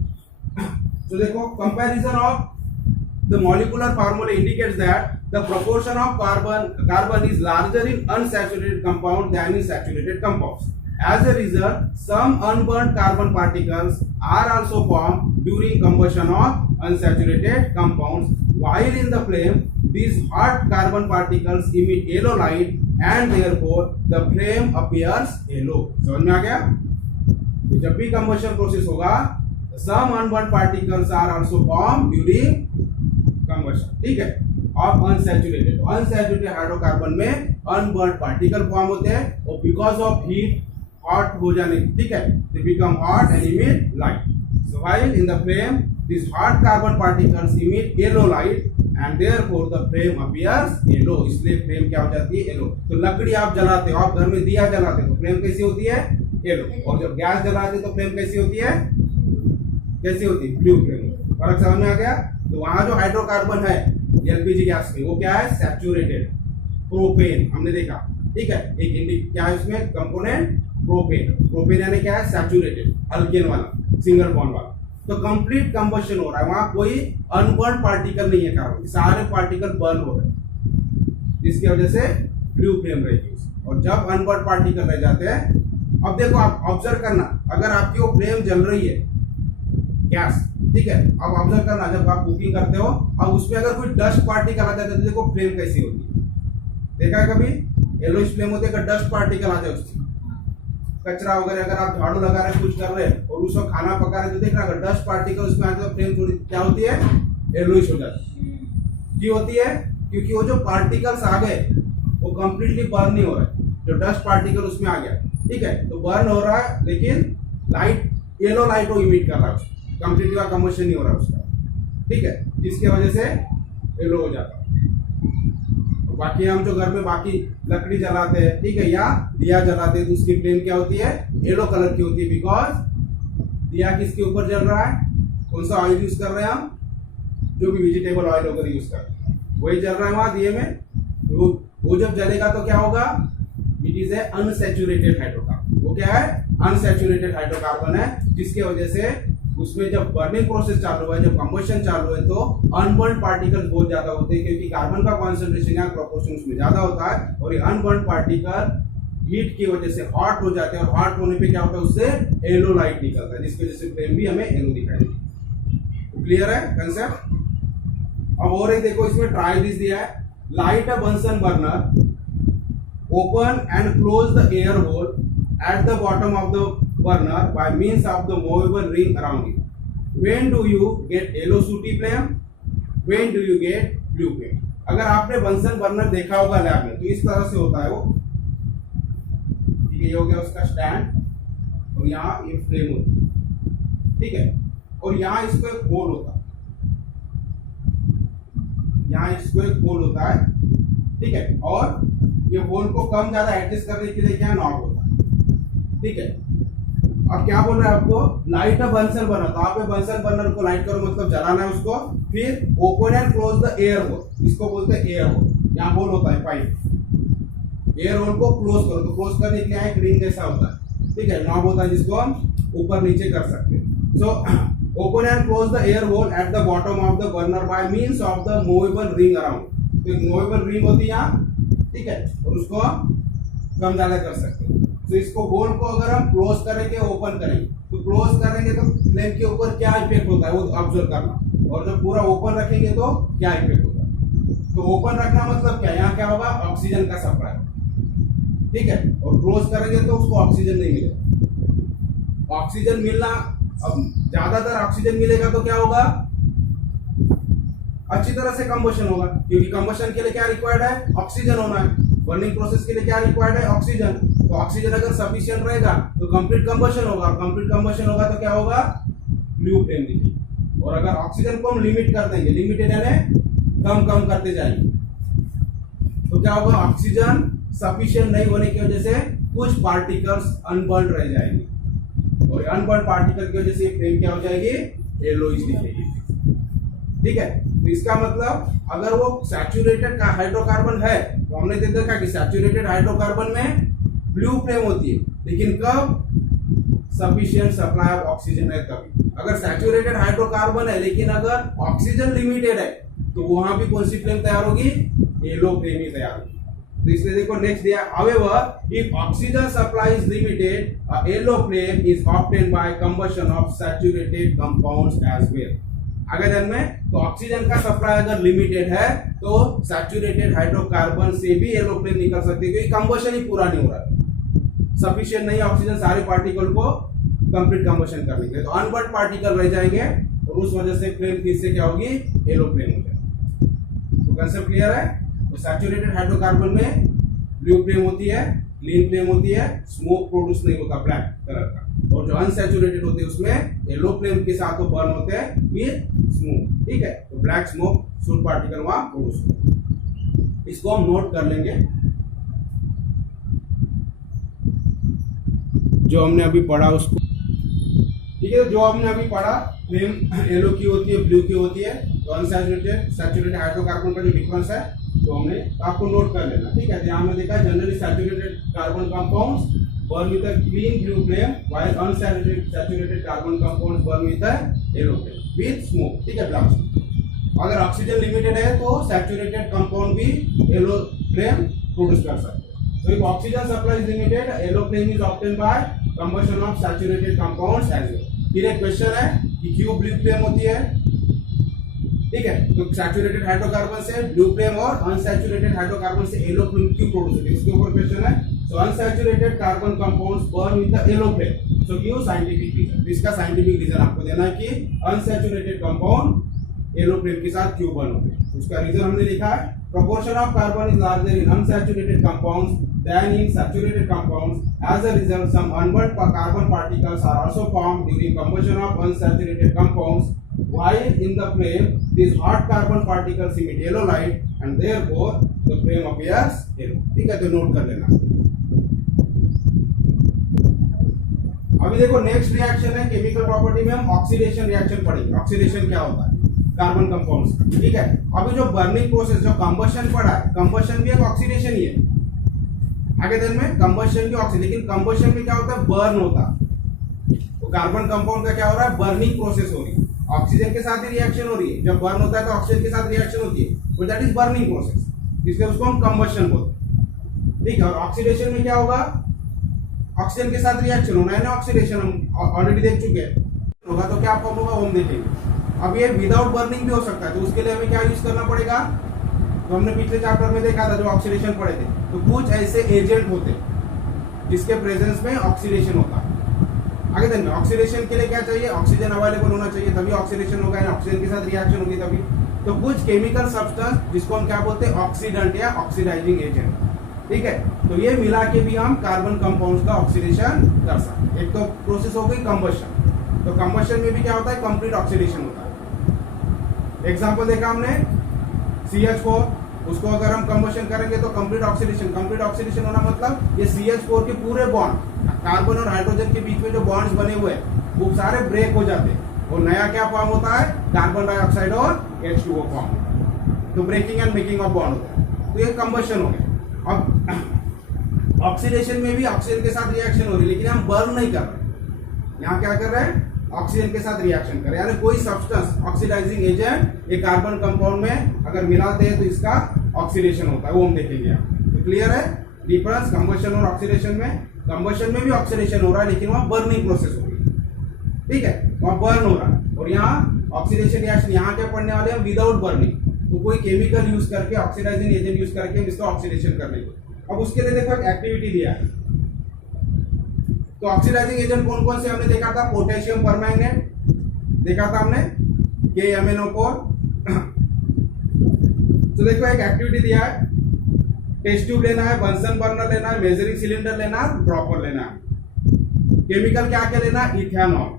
तो देखो, comparison of the molecular formula indicates that the proportion of carbon is larger in unsaturated compound than in saturated compounds. As a result, some unburned carbon particles are also formed during combustion of unsaturated compounds. While in the flame, these hot carbon particles emit yellow light and therefore the flame appears yellow. समझ में आ गया? जब भी combustion process होगा, some unburned particles are also formed during combustion, ठीक है, of unsaturated hydrocarbon में unburn particle form होते हैं और बिकॉज ऑफ हीट हॉट हो जाने, ठीक है, they become hot and emit light. So while in the flame this hot carbon particles emit yellow light and therefore the flame appears yellow. इसलिए flame क्या हो जाती है? येलो. तो लकड़ी आप जलाते हो, आप घर में दिया जलाते हो तो फ्लेम कैसी होती है? येलो. और जब गैस जलाते तो फ्लेम कैसी होती है? कैसी होती है? Blue flame. फर्क समझ में आ गया? तो वहां जो हाइड्रोकार्बन है एलपीजी गैस में वो क्या है? Saturated propane. हमने देखा, ठीक है, एक क्या है उसमें कंपोनेंट? प्रोपेन. प्रोपेन यानी क्या है? सैचुरेटेड, अल्केन वाला, सिंगल बॉन्ड वाला. तो कंप्लीट कंबशन हो रहा है, वहां कोई अनबर्न पार्टिकल नहीं है कार्बन, सारे पार्टिकल बर्न हो रहे हैं, जिसकी वजह से ब्लू फ्लेम रहेगी. और जब अनबर्न पार्टिकल रह जाते हैं, अब देखो आप ऑब्जर्व करना, अगर आपकी वो फ्लेम जल रही है गैस, ठीक है, अब ऑब्जर्व करना जब आप कुकिंग करते हो, अब उसमें अगर कोई डस्ट पार्टिकल आ जाता है तो देखो फ्लेम कैसी होती है. देखा है कभी? येलोइश फ्लेम होती है, अगर डस्ट पार्टिकल आ जाए उसमें, कचरा वगैरह, अगर आप झाड़ू लगा रहे कुछ कर रहे और उसको खाना पका रहे तो देखना अगर डस्ट पार्टिकल उसमें आ जाए तो फ्लेम थोड़ी क्या होती है? येलोइश हो जाती है. क्यों होती है? क्योंकि वो जो पार्टिकल्स आ गए वो कंप्लीटली बर्न नहीं हो रहा है, जो डस्ट पार्टिकल उसमें आ गया, ठीक है, तो बर्न हो रहा है लेकिन लाइट, येलो लाइट वो इमिट कर रहा है, कंप्लीटली कंबशन नहीं हो रहा उसका, ठीक है, जिसकी वजह से येलो हो जाता है. बाकी हम जो घर में बाकी लकड़ी जलाते हैं, ठीक है, या दिया जलाते हैं तो उसकी फ्लेम क्या होती है? येलो कलर की होती है, बिकॉज दिया किसके ऊपर जल रहा है? कौन सा ऑयल यूज कर रहे हैं हम? जो भी वेजिटेबल ऑयल वगैरह यूज कर रहे हैं वही जल रहा है वहां दिए में. वो जब जलेगा तो क्या होगा? It is a unsaturated hydrocarbon. वो क्या है? अनसैचुरेटेड हाइड्रोकार्बन है, जिसकी वजह से उसमें जब बर्निंग प्रोसेस चालू हुआ है, जब कंबशन चालू है, तो अनबर्न पार्टिकल्स बहुत ज्यादा होते हैं, क्योंकि कार्बन का कॉन्सेंट्रेशन या प्रोपोर्शन उसमें ज्यादा होता है और ये अनबर्न पार्टिकल हीट की वजह से हॉट हो जाते हैं और हॉट होने पे क्या होता है? उससे येलो लाइट निकलता है, जिसकी वजह से फ्लेम भी हमें येलो दिखाई देती. क्लियर है कंसेप्ट? अब और एक देखो, इसमें ट्रायल दिस दिया है, light a Bunsen burner, open and close the air hole at the bottom of the burner by means of the movable ring around it. When do you get yellow sooty flame? When do you get blue flame? अगर आपने Bunsen burner देखा होगा lab में तो इस तरह से होता है वो, ठीक है, ये हो गया उसका स्टैंड और यहाँ ये फ्लेम होती है, ठीक है, और यहाँ इसको एक होल होता है, यहाँ इसको एक होल होता है, ठीक है, और ये होल को कम ज्यादा एडजस्ट करने के लिए क्या नॉब होता है, ठीक है. अब क्या बोल रहा है आपको? लाइट अ बंसन बर्नर. तो आप बंसन बर्नर को लाइट करो मतलब जलाना है उसको, फिर open and close the air hole, इसको बोलते हैं एयर होल. यहाँ होल होता है पाइप, एयर होल को क्लोज करो, तो क्लोज करने के लिए एक रिंग जैसा होता है, ठीक है, नॉब होता है जिसको हम ऊपर नीचे कर सकते हैं. So open and close the air hole at the bottom of the burner by means of the movable ring around. तो एक मूवेबल रिंग होती है यहाँ, ठीक है, और उसको कम ज्यादा कर सकते हैं. तो इसको होल को अगर हम क्लोज करेंगे, ओपन करेंगे, तो क्लोज करेंगे तो फ्लेम के ऊपर क्या इफेक्ट होता है वो ऑब्जर्व करना, और जब पूरा ओपन रखेंगे तो क्या इफेक्ट होता है. तो ओपन रखना मतलब क्या? यहाँ क्या होगा? ऑक्सीजन का सप्लाई, ठीक है, और क्लोज करेंगे तो उसको ऑक्सीजन नहीं मिलेगा. ऑक्सीजन मिलना, अब ज्यादातर ऑक्सीजन मिलेगा तो क्या होगा? अच्छी तरह से कंबशन होगा, क्योंकि कंबशन के लिए क्या रिक्वायर्ड है? ऑक्सीजन होना है. बर्निंग प्रोसेस के लिए क्या रिक्वायर्ड है? ऑक्सीजन. तो ऑक्सीजन अगर सफिशिएंट रहेगा तो कंप्लीट कंबशन होगा, कंप्लीट कंबशन होगा तो क्या होगा? ब्लू फ्लेम दिखेगी. और अगर ऑक्सीजन को हम लिमिट कर देंगे, लिमिटेड यानी कम कम करते जाएंगे, तो क्या होगा? ऑक्सीजन सफिशिएंट नहीं होने की वजह से कुछ पार्टिकल्स अनबर्न रह जाएंगे और अनबर्न पार्टिकल की वजह से फ्लेम क्या हो जाएगी, येलोइश दिखेगी। ठीक है, तो इसका मतलब अगर वो सैचुरेटेड हाइड्रोकार्बन है तो हमने देखा कि सैचुरेटेड हाइड्रोकार्बन में ब्लू फ्लेम होती है, लेकिन कब, सफिशिएंट सप्लाई ऑफ ऑक्सीजन है तभी। अगर सैचुरेटेड हाइड्रोकार्बन है लेकिन अगर ऑक्सीजन लिमिटेड है तो वहां भी कौन सी फ्लेम तैयार होगी, येलो फ्लेम ही तैयार होगी। तो इसलिए देखो नेक्स्ट दिया, however if oxygen supply is limited a yellow flame is obtained by combustion of saturated compounds as well। अगर ध्यान में, तो ऑक्सीजन का सप्लाई अगर लिमिटेड है तो सैचुरेटेड हाइड्रोकार्बन से भी येलो फ्लेम निकल सकती है क्योंकि कंबशन ही पूरा नहीं हो रहा है, सफिशिएंट नहीं ऑक्सीजन सारे पार्टिकल को कंप्लीट कंबशन करने के लिए, तो अनबर्न पार्टिकल रह जाएंगे और उस वजह से फ्लेम फिर से क्या होगी, येलो फ्लेम हो जाएगी। तो कंसेप्ट क्लियर है। तो सैचुरेटेड हाइड्रोकार्बन में ब्लू फ्लेम होती है, ग्रीन फ्लेम होती है, स्मोक प्रोड्यूस नहीं होता ब्लैक कलर का, और जो अनसैचुरेटेड होते हैं उसमें येलो फ्लेम के साथ वो बर्न होते हैं विद स्मोक। ठीक है, तो ब्लैक स्मोक सोड पार्टिकल वहां प्रोड्यूस होते हैं। इसको हम नोट कर लेंगे जो हमने अभी पढ़ा उसको। ठीक है, जो हमने अभी पढ़ा फ्लेम येलो की होती है, ब्लू की होती है, तो अनसैचुरेटेड सैचुरेटेड हाइड्रोकार्बन का जो डिफरेंस है तो हमने आपको नोट कर लेना। ठीक है, यहाँ में देखा generally saturated carbon compounds burn with a green blue flame while unsaturated carbon compounds burn with a yellow flame with smoke. ठीक है, ब्लैक स्मोक। अगर ऑक्सीजन लिमिटेड है तो सैचुरेटेड कंपाउंड भी येलो फ्लेम प्रोड्यूस कर सकते हैं। So if oxygen supply is limited, yellow flame is obtained by combustion of saturated compounds as well। फिर एक क्वेश्चन है कि क्यों ब्लू फ्लेम होती है। ठीक है, तो सैचुरेटेड हाइड्रोकार्बन से ब्लू फ्लेम और अनसैचुरेटेड हाइड्रोकार्बन से येलो फ्लेम क्यों प्रोड्यूस होती है, इसके ऊपर क्वेश्चन है। So unsaturated carbon compounds burn with the yellow flame, so give scientific reason. इसका साइंटिफिक रीजन आपको देना है कि अनसैचुरेटेड कंपाउंड येलो फ्लेम के साथ क्यों बर्न होते हैं। उसका रीजन हमने लिखा है, proportion of carbon is larger in unsaturated compounds than in saturated compounds. As a result, some unburned carbon particles are also formed during combustion of unsaturated compounds. While in the flame, these hot carbon particles emit yellow light, and therefore the flame appears yellow। ठीक है, तो note कर लेना। अभी देखो next reaction है chemical property में, हम ऑक्सीडेशन रिएक्शन पढ़ेंगे। ऑक्सीडेशन क्या होता है कार्बन कंपाउंड्स। ठीक है, अभी जो बर्निंग प्रोसेस जो कंबशन पढ़ा है, कंबशन भी एक ऑक्सीडेशन ही है। आगे दिन में कंबशन की ऑक्सीजन, लेकिन कंबशन में क्या होता है, बर्न होता है। तो कार्बन कंपाउंड का क्या हो रहा है, बर्निंग प्रोसेस हो रही है, ऑक्सीजन के साथ ही रिएक्शन हो रही है। जब बर्न होता है तो ऑक्सीजन के साथ रिएक्शन होती है, तो दैट इज बर्निंग प्रोसेस, इसलिए उसको हम कंबशन बोलते हैं। ठीक है, और ऑक्सीडेशन में क्या होगा, ऑक्सीजन के साथ रिएक्शन होना है ना, ऑक्सीडेशन हम ऑलरेडी देख चुके हैं। होगा तो क्या फॉर्म होगा वो हम देखेंगे। अब ये विदाउट बर्निंग भी हो सकता है, तो उसके लिए हमें क्या यूज करना पड़ेगा, तो हमने पिछले चैप्टर में देखा था जो ऑक्सीडेशन पढ़े थे। तो कुछ ऐसे एजेंट होते जिसके प्रेजेंस में ऑक्सीडेशन होता है। आगे दिन में ऑक्सीडेशन के लिए क्या चाहिए, ऑक्सीजन अवेलेबल होना चाहिए, तभी ऑक्सीडेशन होगा, ऑक्सीजन के साथ रिएक्शन होगी तभी। तो कुछ केमिकल सब्सटेंस जिसको हम क्या बोलते हैं, ऑक्सीडेंट या ऑक्सीडाइजिंग एजेंट। ठीक है, तो ये मिला के भी हम कार्बन कंपाउंड्स का ऑक्सीडेशन कर सकते हैं। एक तो प्रोसेस हो गई कंबशन, तो कंबशन में भी क्या होता है, कंप्लीट ऑक्सीडेशन होता है। एग्जांपल देखा हमने CH4, उसको अगर हम कंबशन करेंगे तो कंप्लीट ऑक्सीडेशन। कंप्लीट ऑक्सीडेशन होना मतलब ये CH4 के पूरे बॉन्ड, कार्बन और हाइड्रोजन के बीच में जो बॉन्ड्स बने हुए हैं वो सारे ब्रेक हो जाते हैं और नया क्या फॉर्म होता है, कार्बन डाइऑक्साइड और H2O फॉर्म होता है। तो breaking and making of bond होता है, तो ये कंबशन हो गया। अब ऑक्सीडेशन में भी ऑक्सीजन के साथ रिएक्शन हो रही है, लेकिन हम बर्न नहीं कर रहे। यहाँ क्या कर रहे हैं, ऑक्सीजन के साथ रिएक्शन करें, यानी कोई सब्सटेंस ऑक्सीडाइजिंग एजेंट ये कार्बन कंपाउंड में अगर मिलाते हैं तो इसका ऑक्सीडेशन होता है, वो हम देखेंगे। तो क्लियर है डिफरेंस कंबशन और ऑक्सीडेशन में। कंबशन में भी ऑक्सीडेशन हो रहा है लेकिन वहां बर्निंग प्रोसेस हो रही है। ठीक है, वहां बर्न हो रहा है, और यहाँ ऑक्सीडेशन रिएक्शन यहाँ क्या पढ़ने वाले हैं, विदाउट बर्निंग। तो कोई केमिकल यूज करके, ऑक्सीडाइजिंग एजेंट यूज करके इसका ऑक्सीडेशन करने को। अब उसके लिए देखो एक एक्टिविटी दिया है। तो ऑक्सीडाइजिंग एजेंट कौन कौन से हमने देखा था, पोटेशियम परमैंगनेट देखा था हमने, KMnO4। तो देखो एक एक्टिविटी दिया है, टेस्ट ट्यूब लेना है, बंसन बर्नर लेना है, मेजरिंग सिलेंडर लेना है, ड्रॉपर लेना है। केमिकल क्या क्या लेना है, ethanol,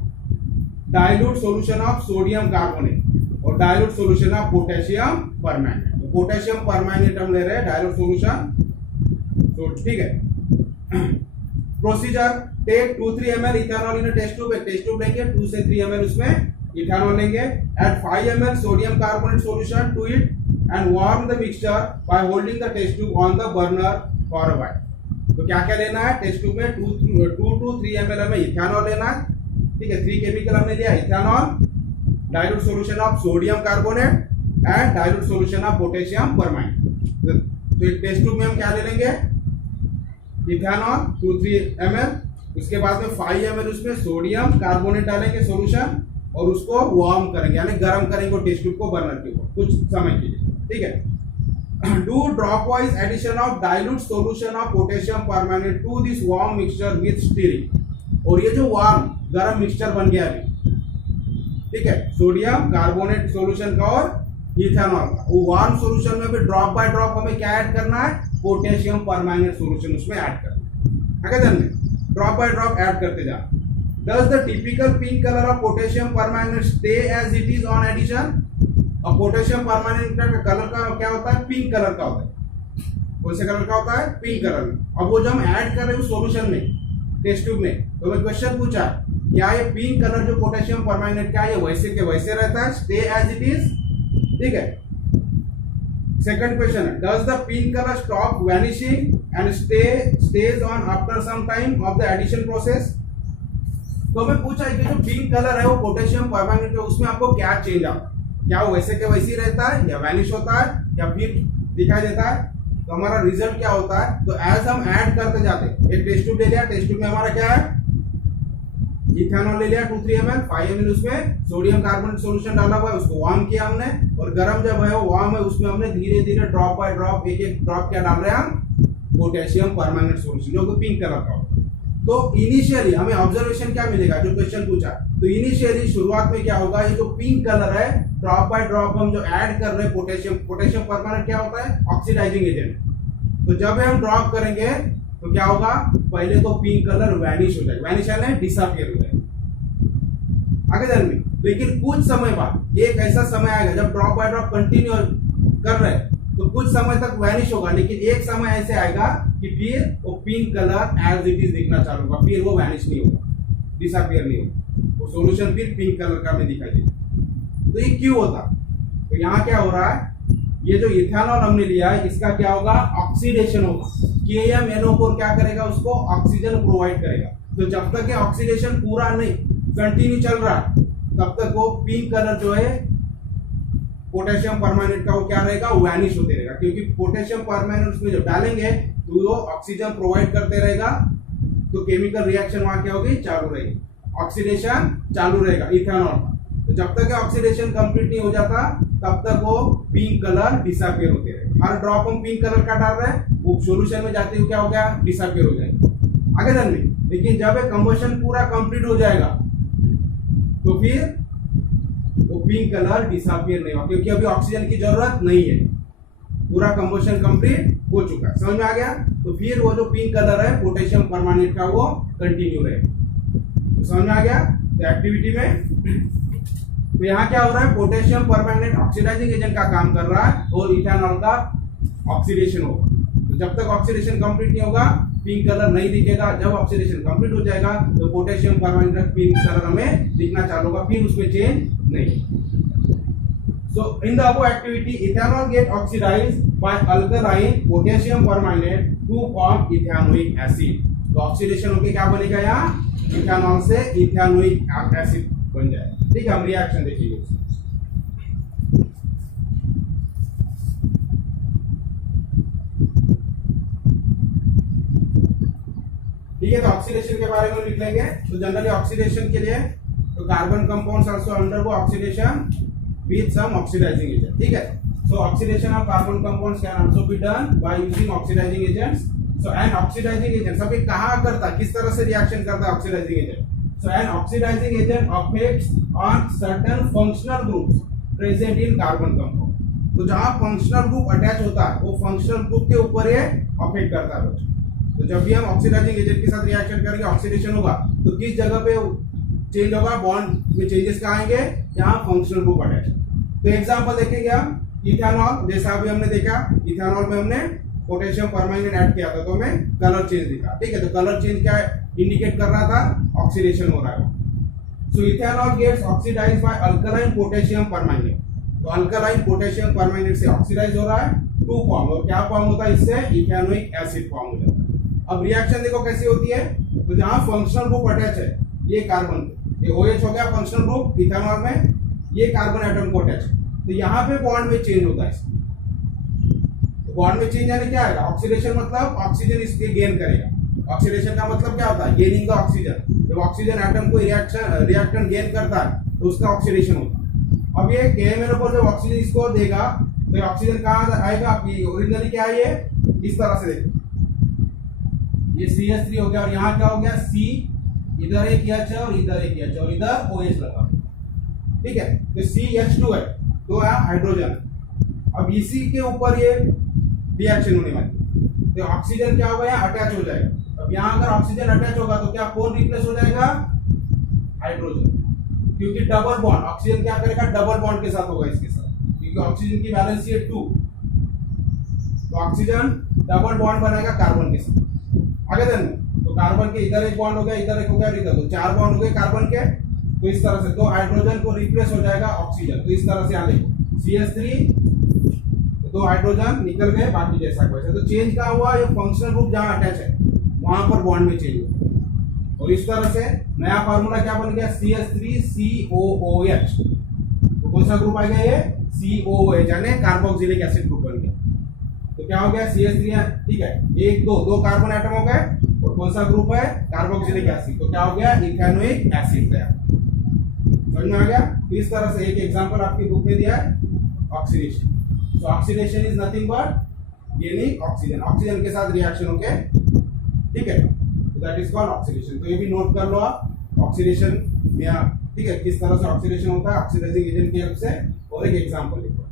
dilute solution of sodium carbonate और dilute solution of potassium permanganate. तो पोटेशियम परमैंगनेट हम ले रहे हैं डाइल्यूट सॉल्यूशन, तो ठीक है। Procedure, take 2-3 ml ethanol in test tube, एक टेस्ट ट्यूब लेंगे, 2 से 3 ml उसमें इथेनॉल लेंगे, add 5 ml sodium carbonate solution to it and warm the mixture by holding the test tube on the burner for a while. तो क्या क्या लेना है, टेस्ट ट्यूब में 2 to 3 ml हमें इथेनॉल लेना है, ठीक है। 3 केमिकल हमने लिया, ethanol, dilute solution of sodium carbonate and dilute solution of potassium permanganate. तो एक टेस्ट ट्यूब में हम क्या ले लेंगे, इथेनॉल 2-3 ml, उसके बाद में 5 ml उसमें सोडियम कार्बोनेट डालेंगे सॉल्यूशन और उसको वार्म करेंगे यानी गर्म करेंगे टेस्ट ट्यूब को बर्नर के ऊपर कुछ समय के लिए, ठीक है। Do dropwise addition of dilute solution of potassium permanganate to this warm mixture with stirring. और ये जो वार्म गर्म मिक्सचर बन गया अभी, ठीक है, सोडियम कार्बोनेट सॉल्यूशन का और इथेनॉल का, वो वार्म सॉल्यूशन में भी ड्रॉप बाय ड्रॉप हमें क्या ऐड करना है, पोटेशियम परमांगनेट सॉल्यूशन उसमें ऐड करना है। ध्यान में ड्रॉप बाय ड्रॉप ऐड करते जा। Does the typical pink color of potassium permanganate stay as it is on addition? अब पोटेशियम परमानेंट का कलर का क्या होता है, पिंक कलर का होता है। कौन से कलर का होता है, पिंक कलर में। अब वो जब हम ऐड कर रहे हैं सॉल्यूशन में टेस्ट ट्यूब में, तो मैं क्वेश्चन पूछा क्या ये पिंक कलर जो पोटेशियम परमानेंट का है वैसे के वैसे रहता है, स्टे एज इट इज, ठीक है। सेकंड क्वेश्चन है, does the pink colour stop vanishing and stays on after some time of the addition process. तो हमें पूछा है कि जो पिंक कलर है वो पोटेशियम परमांगनेट है, उसमें आपको क्या चेंज आता है, क्या वो वैसे के वैसे ही रहता है या वैनिश होता है या फिर दिखाई देता है। तो हमारा रिजल्ट क्या होता है, तो एज हम ऐड करते जाते, एक टेस्ट ट्यूब ले लिया, टेस्ट ट्यूब में हमारा क्या है, इथेनॉल ले लिया 2-3 ml, 5 ml उसमें सोडियम कार्बोनेट सॉल्यूशन डाला हुआ है, उसको वार्म किया हमने, और गर्म जब है वो वार्म है उसमें हमने धीरे धीरे ड्रॉप बाय ड्रॉप एक एक ड्रॉप क्या डाल रहे हैं हम, पोटेशियम परमांगनेट सॉल्यूशन जो कि पिंक कलर का होता है। तो इनिशियली हमें ऑब्जर्वेशन क्या मिलेगा, जो क्वेश्चन पूछा, तो इनिशियली शुरुआत में क्या होगा, ये जो पिंक कलर है ड्रॉप बाय ड्रॉप हम जो ऐड कर रहे हैं पोटेशियम परमानेंट क्या होता है, ऑक्सीडाइजिंग एजेंट। तो जब हम ड्रॉप करेंगे तो क्या होगा, पहले तो पिंक कलर वैनिश हो जाएगा, वैनिश यानी डिसअपीयर हो जाएगा आगे ध्यान में। लेकिन कुछ समय बाद एक ऐसा समय आएगा जब ड्रॉप बाय ड्रॉप कंटिन्यू कर रहे हैं तो कुछ समय तक वैनिश होगा, लेकिन एक समय ऐसे आएगा कि फिर वो pink colour as it is दिखना चालू होगा, फिर वो वैनिश नहीं होगा, डिसअपीयर नहीं होगा, वो सॉल्यूशन फिर पिंक कलर का में दिखाई देगा। तो ये क्यों होता, तो यहाँ क्या हो रहा है, ये जो इथेनॉल हमने लिया है इसका क्या होगा, ऑक्सीडेशन होगा। KMnO4 क्या करेगा, उसको ऑक्सीजन प्रोवाइड करेगा। तो जब तक ये ऑक्सीडेशन पूरा नहीं कंटिन्यू चल रहा है तब तक वो पिंक कलर जो है पोटेशियम परमानेंट का वो क्या रहेगा, वैनिश होते रहेगा, क्योंकि पोटेशियम परमानेंट उसमें जब डालेंगे तो वो ऑक्सीजन प्रोवाइड करते रहेगा, तो केमिकल रिएक्शन वहां क्या होगी, चालू रहेगी, ऑक्सीडेशन चालू रहेगा इथेनॉल का। तो जब तक ऑक्सीडेशन कंप्लीट नहीं हो जाता तब तक वो पिंक कलर डिसअपीयर होते रहे। हर ड्रॉप हम पिंक कलर का डाल रहे हैं, वो सॉल्यूशन में जाते हुए क्या हो गया, डिसअपीयर हो जाएगा आगे ध्यान में। लेकिन जब कंबशन पूरा कंप्लीट हो जाएगा तो फिर वो पिंक कलर डिसअपीयर नहीं होगा, क्योंकि अभी ऑक्सीजन की जरूरत नहीं है, पूरा कंबशन कंप्लीट हो चुका है, समझ में आ गया। तो फिर वो जो पिंक कलर है पोटेशियम परमानेंट का वो कंटिन्यू रहेगा, तो समझ में आ गया। तो एक्टिविटी में तो यहाँ क्या हो रहा है, पोटेशियम परमानेंट ऑक्सीडाइजिंग एजेंट का काम कर रहा है और इथेनॉल का ऑक्सीडेशन होगा। तो जब तक ऑक्सीडेशन कंप्लीट नहीं होगा पिंक कलर नहीं दिखेगा, जब ऑक्सीडेशन कंप्लीट हो जाएगा तो पोटेशियम परमानेंट का पिंक कलर हमें दिखना चालू होगा, फिर उसमें चेंज नहीं। So in the above activity, ethanol get oxidized by alkaline potassium permanganate to form ethanoic acid. तो ऑक्सीडेशन होके क्या बनेगा, यहाँ इथेनॉल से इथेनोइक एसिड बन जाएगा। ठीक है, हम रिएक्शन देखिए। ठीक है, तो ऑक्सीडेशन के बारे में लिख लेंगे। तो जनरली ऑक्सीडेशन के लिए तो carbon compounds also undergo oxidation with some oxidizing agent, ठीक है। So oxidation of carbon compounds can also be done by using oxidizing agents. So an oxidizing agent सब कहाँ करता है, किस तरह से रिएक्शन करता है oxidizing agent? So an oxidizing agent affects on certain functional groups present in carbon compound. तो जहाँ functional group अटैच होता है वो functional group के ऊपर ये अफेक्ट करता है। तो जब भी हम ऑक्सीडाइजिंग एजेंट के साथ रिएक्शन करेंगे ऑक्सीडेशन होगा तो किस जगह पे चेंज होगा, बॉन्ड में चेंजेस कहाँ आएंगे, यहाँ फंक्शनल ग्रुप अटैच। तो एग्जांपल देखेंगे हम इथेनॉल, जैसा अभी हमने देखा इथेनॉल में हमने पोटेशियम परमैंगनेट ऐड किया था तो हमें कलर चेंज दिखा, ठीक है। तो कलर चेंज क्या इंडिकेट कर रहा था, ऑक्सीडेशन हो रहा है। So ethanol gets oxidised by alkaline potassium permanganate. तो अल्कलाइन पोटेशियम परमैंगनेट से ऑक्सीडाइज हो रहा है टू फॉर्म, और क्या फॉर्म होता है इससे, इथेनोइक एसिड फॉर्म हो जाता है। अब रिएक्शन देखो कैसी होती है, तो जहां फंक्शनल ग्रुप अटैच है, ये कार्बन, ये OH हो गया फंक्शनल ग्रुप इथेनॉल में, ये कार्बन एटम को अटैच है, तो यहाँ पे बॉन्ड में चेंज होता है। बॉन्ड में चेंज यानी क्या आएगा, ऑक्सीडेशन मतलब ऑक्सीजन इसके गेन करेगा। ऑक्सीडेशन का मतलब क्या होता है, गेनिंग द ऑक्सीजन। जब ऑक्सीजन एटम को रिएक्टेंट गेन करता है तो उसका ऑक्सीडेशन होता है। अब ये KMnO पर जब ऑक्सीजन इसको देगा तो ऑक्सीजन कहाँ आएगा, आपकी ओरिजिनली क्या है, ये इस तरह से देखो, ये CH3 हो गया और यहाँ क्या हो गया C, इधर एक H है और इधर एक H और इधर OH लगा, ठीक है। तो CH2 है, तो यहाँ हाइड्रोजन। अब इसी के ऊपर ये रिएक्शन होने वाली, तो ऑक्सीजन क्या होगा, यहाँ अटैच हो जाएगा। अब यहाँ अगर ऑक्सीजन अटैच होगा तो क्या कौन रिप्लेस हो जाएगा, हाइड्रोजन, क्योंकि डबल बॉन्ड, ऑक्सीजन क्या करेगा, डबल बॉन्ड के साथ होगा इसके साथ, क्योंकि ऑक्सीजन की वैलेंसी है 2, तो ऑक्सीजन डबल बॉन्ड बनाएगा कार्बन के साथ। आगे देखो, तो कार्बन के इधर एक बॉन्ड हो गया, इधर एक हो गया, इधर तो 4 बॉन्ड हो गए कार्बन के, तो इस तरह से दो हाइड्रोजन को रिप्लेस हो जाएगा ऑक्सीजन। तो इस तरह से यहाँ देखो CH3, दो हाइड्रोजन निकल गए, बाकी जैसा वैसा। तो चेंज क्या हुआ, ये फंक्शनल ग्रुप जहां अटैच है वहां पर बॉन्ड में चेंज हुआ, और इस तरह से नया फार्मूला क्या बन गया, CH3COOH। तो कौन सा ग्रुप आ गया, ये COOH यानी कार्बोक्सिलिक एसिड ग्रुप बन गया। तो क्या हो गया, CH3, ठीक है, एक दो कार्बन एटम हो गए, और कौन सा ग्रुप है, कार्बोक्सिलिक एसिड, तो क्या हो गया, इथेनोइक एसिड तैयार। समझ में आ गया। तो इस तरह से एक एग्जांपल आपकी बुक में दिया है, oxidation. So oxidation is nothing but gaining oxygen, oxygen के साथ रिएक्शन होके, ठीक है, तो दैट इज कॉल्ड ऑक्सीडेशन। तो ये भी नोट कर लो आप, ऑक्सीडेशन में, ठीक है, किस तरह से ऑक्सीडेशन होता है, ऑक्सीडाइजिंग एजेंट की हेल्प से, और एक एग्जांपल लिखो।